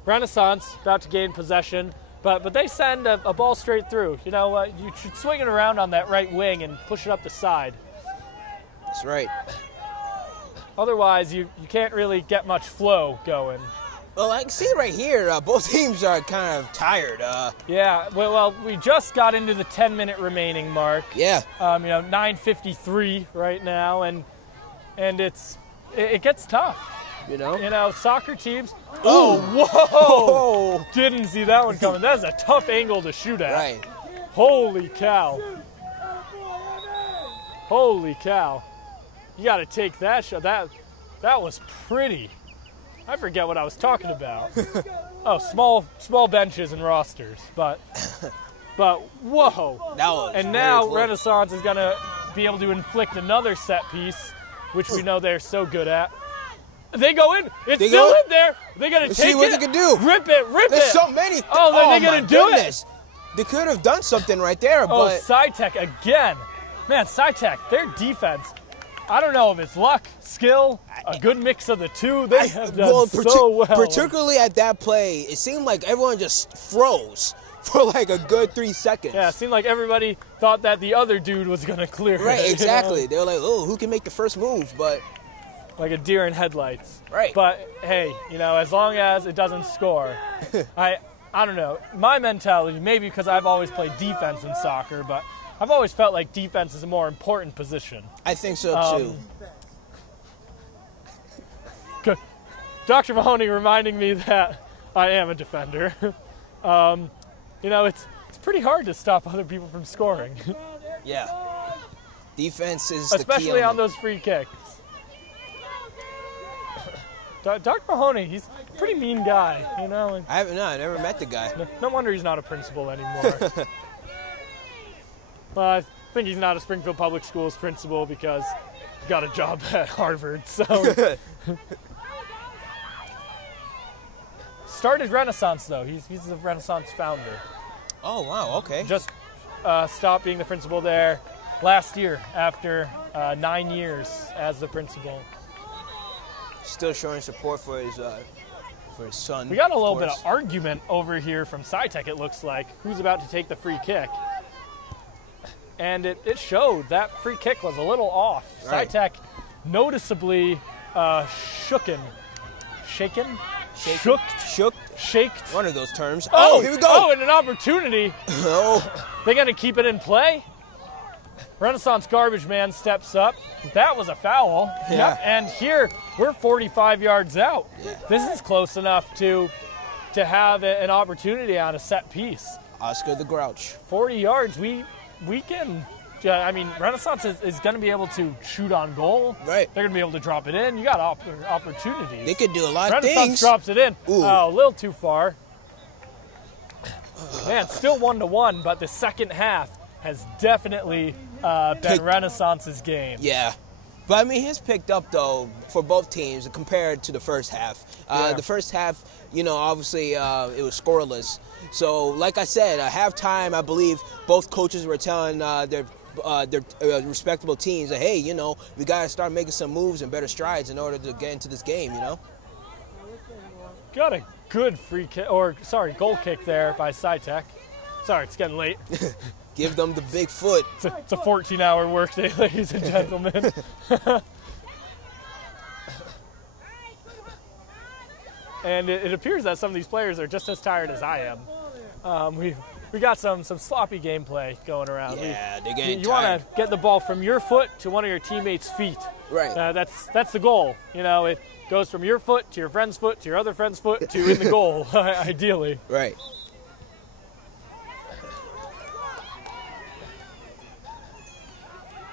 Renaissance about to gain possession, but they send a ball straight through. You know, you should swing it around on that right wing and push it up the side. That's right. Otherwise, you can't really get much flow going. Well, I can see right here, both teams are kind of tired. Yeah, well, we just got into the 10-minute remaining mark. Yeah. 9:53 right now, and it gets tough. You know? Soccer teams. Ooh. Oh, whoa! Oh. Didn't see that one coming. That is a tough angle to shoot at. Right. Holy cow! Holy cow! You got to take that shot. That was pretty. I forget what I was talking about. Oh, small benches and rosters, but whoa! That was And very now close. Renaissance is gonna be able to inflict another set piece, which we know they're so good at. They go in. It's They still go? in there. They're gonna Let's take see what it. they can do. Rip it. There's so many. Oh, they're gonna my do it? goodness. They could have done something right there, Oh, but SciTech again. Man, SciTech, their defense. I don't know if it's luck, skill, a good mix of the two. They have done so well. particularly at that play, it seemed like everyone just froze for like a good 3 seconds. Yeah, it seemed like everybody thought that the other dude was gonna clear it. Right, you know? exactly. They were like, "Oh, who can make the first move?" But Like a deer in headlights. Right. But hey, as long as it doesn't score, I don't know. My mentality, maybe because I've always played defense in soccer, but I've always felt like defense is a more important position. I think so too. Dr. Mahoney reminding me that I am a defender. It's pretty hard to stop other people from scoring, Yeah. Defense is the key especially on element. those free kicks. Dr. Mahoney, he's a pretty mean guy, and I never met the guy. no wonder he's not a principal anymore. Well, I think he's not a Springfield Public Schools principal because he got a job at Harvard, so. Started Renaissance, though. He's the Renaissance founder. Oh wow, okay. Just stopped being the principal there last year after 9 years as the principal. Still showing support for his son. We got a little bit course. of argument over here from SciTech, it looks like, who's about to take the free kick. And it showed that free kick was a little off. Right. SciTech noticeably shaken. Shook. Shaked. One of those terms. Oh, Oh, here we go. Oh, and an opportunity. Oh. They got to keep it in play. Renaissance Garbage Man steps up. That was a foul. Yeah. Yep. And here we're 45 yards out. Yeah. This is close enough to have an opportunity on a set piece. Oscar the Grouch. 40 yards. We can. I mean, Renaissance is going to be able to shoot on goal. Right. They're going to be able to drop it in. You got opportunities. They could do a lot of Renaissance things. drops it in. Ooh. Oh, a little too far. Man, still 1-1, but the second half has definitely been Renaissance's game. Yeah. But I mean, he's picked up though for both teams compared to the first half. Yeah. The first half, obviously it was scoreless. So, like I said, at halftime, I believe both coaches were telling their respectable teams that, hey, we got to start making some moves and better strides in order to get into this game. Got a good goal kick there by SciTech. Sorry, it's getting late. Give them the big foot. It's a 14-hour workday, ladies and gentlemen. And it appears that some of these players are just as tired as I am. We got some sloppy gameplay going around. Yeah, they're getting You want tired. to get the ball from your foot to one of your teammates' feet. Right. That's the goal. It goes from your foot to your friend's foot to your other friend's foot to in the goal, ideally. Right.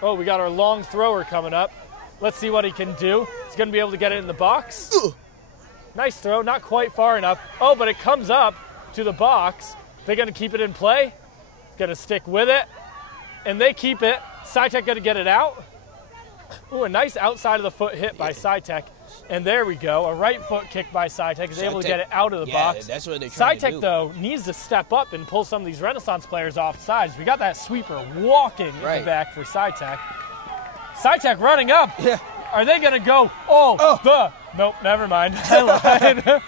Oh, we got our long thrower coming up. Let's see what he can do. He's going to be able to get it in the box. Nice throw, not quite far enough. Oh, but it comes up to the box. They're going to keep it in play. Going to stick with it. And they keep it. SciTech going to get it out. Ooh, a nice outside of the foot hit by SciTech. And there we go. A right foot kick by SciTech is able to get it out of the box. That's what they're trying to do. SciTech, though, needs to step up and pull some of these Renaissance players off sides. We got that sweeper walking in the back for SciTech. SciTech running up. Yeah. Are they going to go? Nope, never mind. I lied.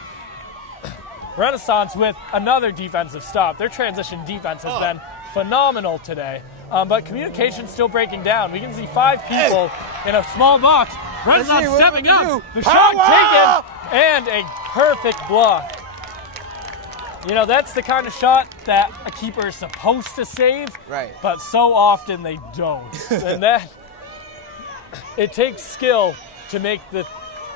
Renaissance with another defensive stop. Their transition defense has been phenomenal today. But communication's still breaking down. We can see 5 people in a small box. Renaissance stepping up. The shot taken, and a perfect block. You know, that's the kind of shot that a keeper is supposed to save. Right. But so often they don't. And that, it takes skill to make the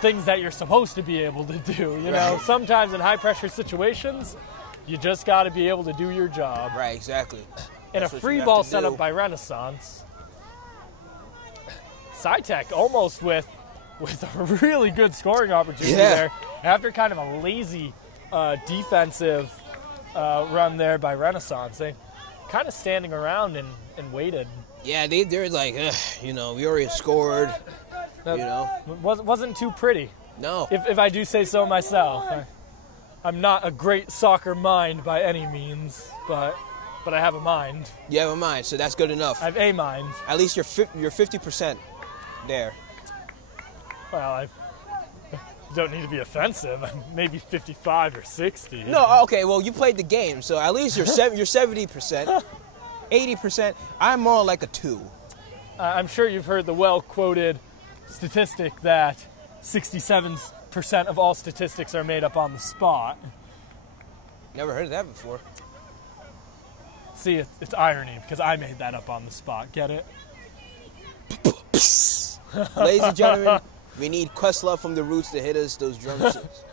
things that you're supposed to be able to do. You know, sometimes in high-pressure situations, you just got to be able to do your job. Right, exactly. And a free ball set up by Renaissance. SciTech almost with a really good scoring opportunity there after kind of a lazy defensive run there by Renaissance. They kind of standing around and waited. Yeah, they're like, you know, we already scored. You know, wasn't too pretty. No. If I do say so myself. I'm not a great soccer mind by any means, but I have a mind. You have a mind, so that's good enough. I have a mind. At least you're 50% there. Well, I don't need to be offensive. I'm maybe 55 or 60. No, okay, well, you played the game, so at least you're 70%, 80%. I'm more like a 2. I'm sure you've heard the well-quoted statistic that 67% of all statistics are made up on the spot. Never heard of that before. See, it's irony, because I made that up on the spot. Get it? Ladies and gentlemen, we need Questlove from the Roots to hit us those drumsticks.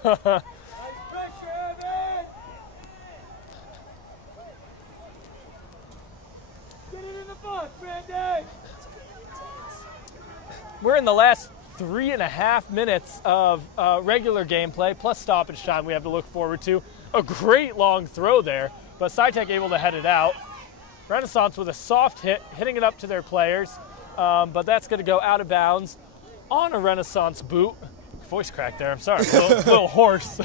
We're in the last 3.5 minutes of regular gameplay, plus stoppage time we have to look forward to. A great long throw there, but SciTech able to head it out. Renaissance with a soft hit, hitting it up to their players, but that's going to go out of bounds on a Renaissance boot. Voice crack there, I'm sorry, a little hoarse.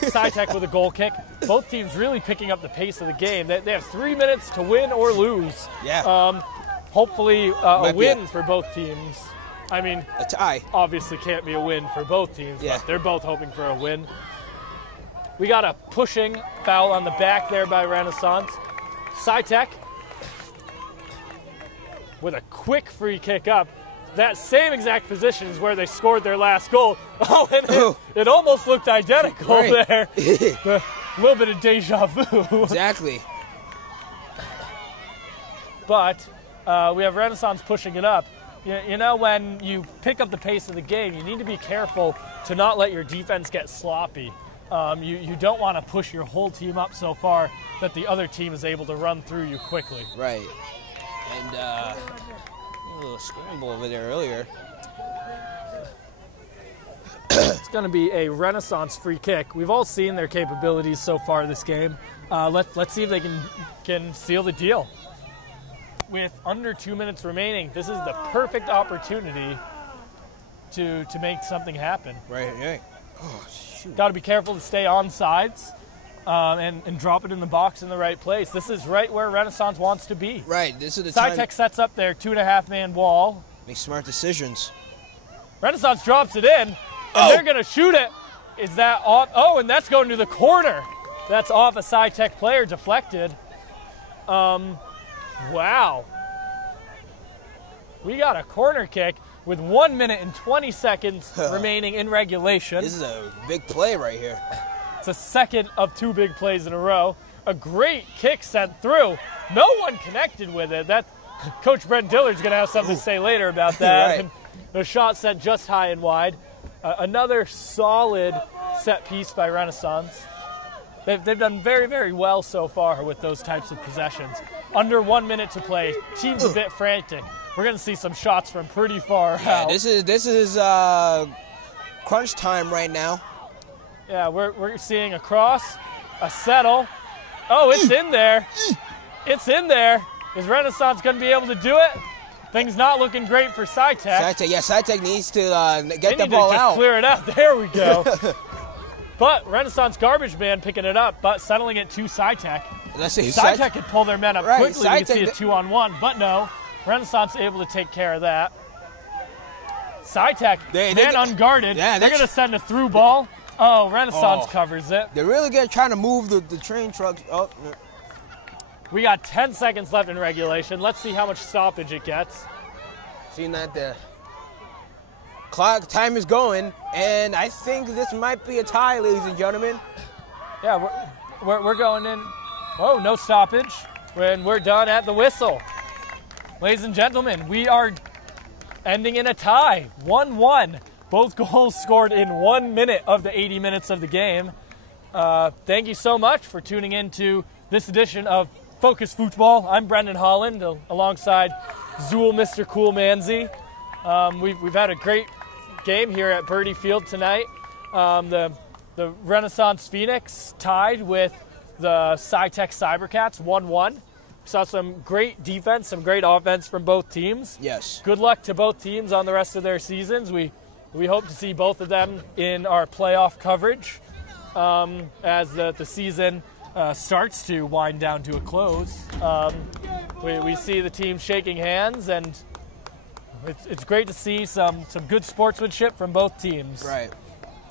SciTech with a goal kick. Both teams really picking up the pace of the game. They have 3 minutes to win or lose. Yeah. Hopefully a win for both teams. I mean, a tie obviously can't be a win for both teams, but they're both hoping for a win. We got a pushing foul on the back there by Renaissance. SciTech with a quick free kick up. That same exact position is where they scored their last goal. Oh, and it almost looked identical there. A little bit of deja vu. Exactly. But we have Renaissance pushing it up. You know, when you pick up the pace of the game, you need to be careful to not let your defense get sloppy. You don't want to push your whole team up so far that the other team is able to run through you quickly. Right. And a little scramble over there earlier. It's going to be a Renaissance free kick. We've all seen their capabilities so far this game. Let's see if they can seal the deal. With under 2 minutes remaining, this is the perfect opportunity to make something happen. Right. Oh, shoot. Got to be careful to stay on sides and drop it in the box in the right place. This is right where Renaissance wants to be. Right, this is the time. SciTech sets up their 2.5-man wall. Make smart decisions. Renaissance drops it in, and they're going to shoot it. Is that off? Oh, and that's going to the corner. That's off a SciTech player, deflected. Wow. We got a corner kick with 1 minute and 20 seconds remaining in regulation. This is a big play right here. It's a second of 2 big plays in a row. A great kick sent through. No one connected with it. That Coach Brent Dillard's going to have something to say later about that. Right. And the shot sent just high and wide. Another solid set piece by Renaissance. They've done very, very well so far with those types of possessions. under 1 minute to play. Team's a bit frantic. We're going to see some shots from pretty far out. This is crunch time right now. Yeah, we're seeing a cross, a settle. Oh, it's in there. It's in there. Is Renaissance going to be able to do it? Things not looking great for SciTech. SciTech needs to get They the need ball to just out. clear it out. There we go. But Renaissance Garbage Man picking it up, but settling it to SciTech. Let's see. SciTech could pull their men up Right, quickly. We could see a SciTech- 2-on-1, but no. Renaissance able to take care of that. SciTech, They unguarded. Yeah, they're going to send a through ball. Oh, Renaissance covers it. They're really trying to move the train trucks. Oh, We got 10 seconds left in regulation. Let's see how much stoppage it gets. seeing that the clock time is going, and I think this might be a tie, ladies and gentlemen. Yeah, we're going in. Oh, no stoppage. We're done at the whistle. Ladies and gentlemen, we are ending in a tie, 1-1. Both goals scored in 1 minute of the 80 minutes of the game. Thank you so much for tuning in to this edition of Focus Football. I'm Brendan Holland, alongside Zool Mr. Cool Manzi. We've had a great game here at Birdie Field tonight. The Renaissance Phoenix tied with the SciTech Cybercats 1-1. Saw some great defense, some great offense from both teams. Yes. Good luck to both teams on the rest of their seasons. We hope to see both of them in our playoff coverage as the season starts to wind down to a close. We see the team shaking hands, and it's great to see some good sportsmanship from both teams. Right.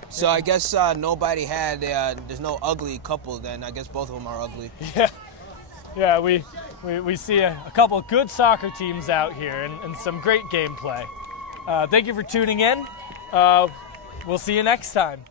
So I guess nobody had, there's no ugly couple then. I guess both of them are ugly. Yeah, we see a couple of good soccer teams out here and some great gameplay. Thank you for tuning in. We'll see you next time.